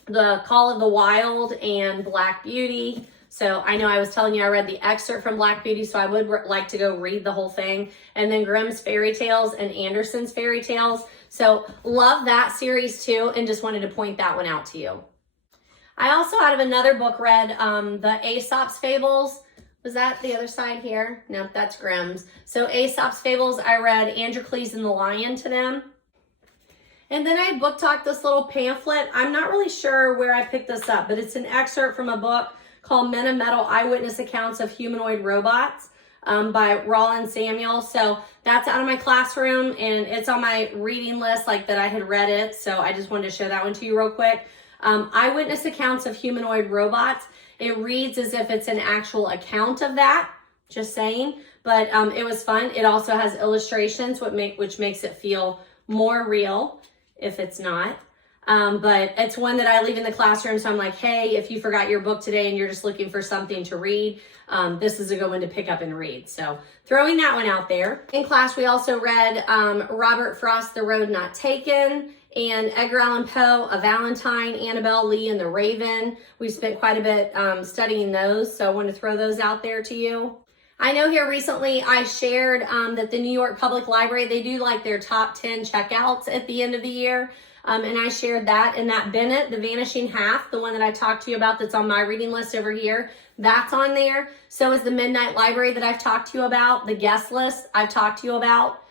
The Call of the Wild, and Black Beauty. So I know I was telling you I read the excerpt from Black Beauty, so I would like to go read the whole thing. And then Grimm's Fairy Tales and Andersen's Fairy Tales. So love that series too, and just wanted to point that one out to you. I also, out of another book, read the Aesop's Fables. Was that the other side here? No, that's Grimm's. So Aesop's Fables, I read Androcles and the Lion to them. And then I book talked this little pamphlet. I'm not really sure where I picked this up, but it's an excerpt from a book called Men of Metal Eyewitness Accounts of Humanoid Robots by Rowell and Samuel. So that's out of my classroom, and it's on my reading list, like that I had read it. So I just wanted to show that one to you real quick. Eyewitness Accounts of Humanoid Robots. It reads as if it's an actual account of that, just saying. But it was fun. It also has illustrations, which makes it feel more real if it's not. But it's one that I leave in the classroom. So I'm like, hey, if you forgot your book today and you're just looking for something to read, this is a good one to pick up and read. So throwing that one out there. In class, we also read Robert Frost, The Road Not Taken, and Edgar Allan Poe, A Valentine, Annabelle Lee, and The Raven. We spent quite a bit studying those, so I want to throw those out there to you. I know here recently I shared that the New York Public Library, they do like their top 10 checkouts at the end of the year. And I shared that, and that Bennett, The Vanishing Half, the one that I talked to you about that's on my reading list over here, that's on there. So is the Midnight Library that I've talked to you about, the guest list I've talked to you about,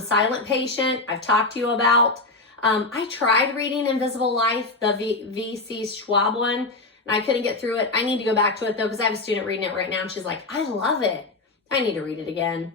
Silent Patient I've talked to you about. I tried reading Invisible Life, the V.C. Schwab one, and I couldn't get through it. I need to go back to it though, because I have a student reading it right now, and she's like, I love it. I need to read it again.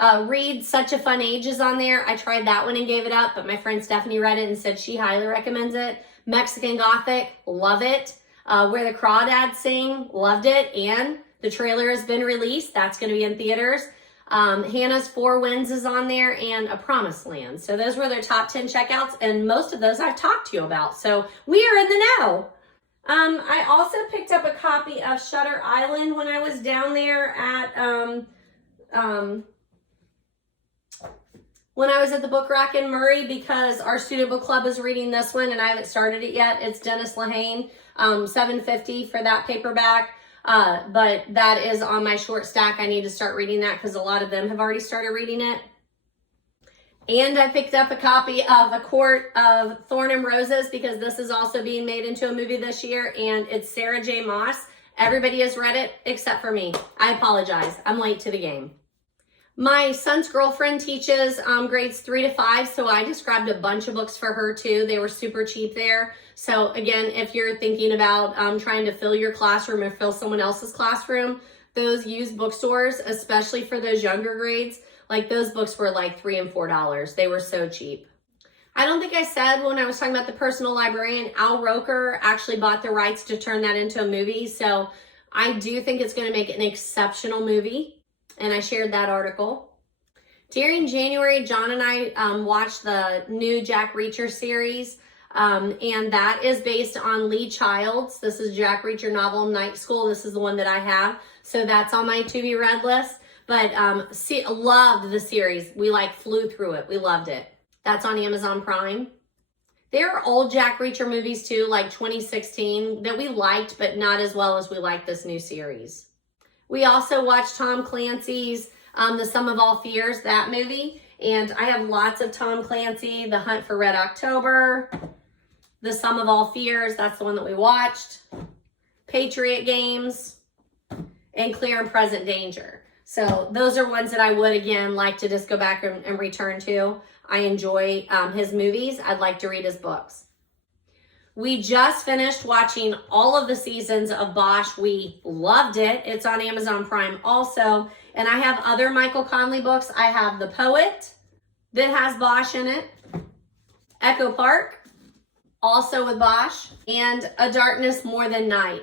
Read Such a Fun Age is on there. I tried that one and gave it up, but my friend Stephanie read it and said she highly recommends it. Mexican Gothic, love it. Where the Crawdads Sing, loved it. And the trailer has been released. That's going to be in theaters. Hannah's Four Winds is on there, and A Promised Land. So those were their top 10 checkouts, and most of those I've talked to you about. So we are in the know. I also picked up a copy of Shutter Island when I was down there at when I was at the Book Rack in Murray, because our student book club is reading this one and I haven't started it yet. It's Dennis Lehane, $7.50 for that paperback. But that is on my short stack. I need to start reading that because a lot of them have already started reading it. And I picked up a copy of A Court of Thorn and Roses, because this is also being made into a movie this year, and it's Sarah J. Maas. Everybody has read it except for me. I apologize. I'm late to the game. My son's girlfriend teaches grades 3 to 5, so I just grabbed a bunch of books for her too. They were super cheap there. So again, if you're thinking about trying to fill your classroom or fill someone else's classroom, those used bookstores, especially for those younger grades, like those books were like $3 and $4. They were so cheap. I don't think I said when I was talking about The Personal Librarian, Al Roker actually bought the rights to turn that into a movie. So I do think it's going to make an exceptional movie. And I shared that article. During January, John and I watched the new Jack Reacher series. And that is based on Lee Child's. This is Jack Reacher novel, Night School. This is the one that I have. So that's on my to be read list. But loved the series. We flew through it. We loved it. That's on Amazon Prime. There are old Jack Reacher movies too, like 2016, that we liked, but not as well as we like this new series. We also watched Tom Clancy's The Sum of All Fears, that movie. And I have lots of Tom Clancy, The Hunt for Red October, The Sum of All Fears, that's the one that we watched, Patriot Games, and Clear and Present Danger. So those are ones that I would, again, like to just go back and return to. I enjoy his movies. I'd like to read his books. We just finished watching all of the seasons of Bosch. We loved it. It's on Amazon Prime also. And I have other Michael Connelly books. I have The Poet that has Bosch in it. Echo Park, also with Bosch. And A Darkness More Than Night,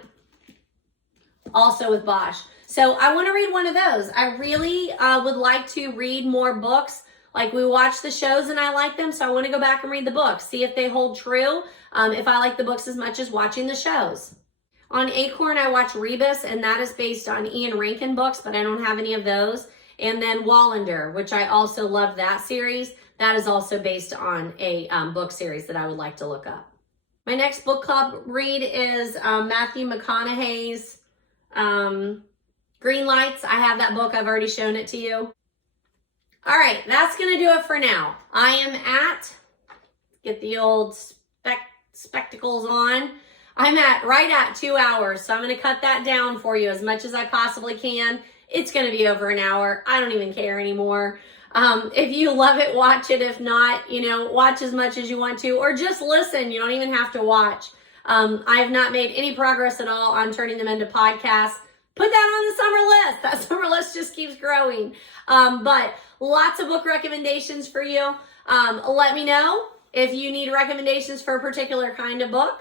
also with Bosch. So I want to read one of those. I really would like to read more books. Like, we watch the shows and I like them, so I want to go back and read the books, see if they hold true, if I like the books as much as watching the shows. On Acorn, I watch Rebus, and that is based on Ian Rankin books, but I don't have any of those. And then Wallander, which I also love that series. That is also based on a book series that I would like to look up. My next book club read is Matthew McConaughey's Green Lights. I have that book. I've already shown it to you. All right, that's going to do it for now. I am get the old spectacles on. I'm right at 2 hours, so I'm going to cut that down for you as much as I possibly can. It's going to be over an hour. I don't even care anymore. If you love it, watch it. If not, watch as much as you want to, or just listen. You don't even have to watch. I have not made any progress at all on turning them into podcasts. Put that on the summer list. That summer list just keeps growing. But lots of book recommendations for you. Let me know if you need recommendations for a particular kind of book.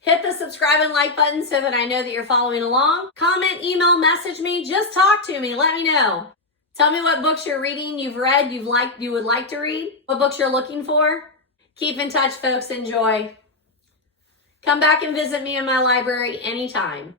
Hit the subscribe and like button so that I know that you're following along. Comment, email, message me. Just talk to me. Let me know. Tell me what books you're reading, you've read, you would like to read, what books you're looking for. Keep in touch, folks. Enjoy. Come back and visit me in my library anytime.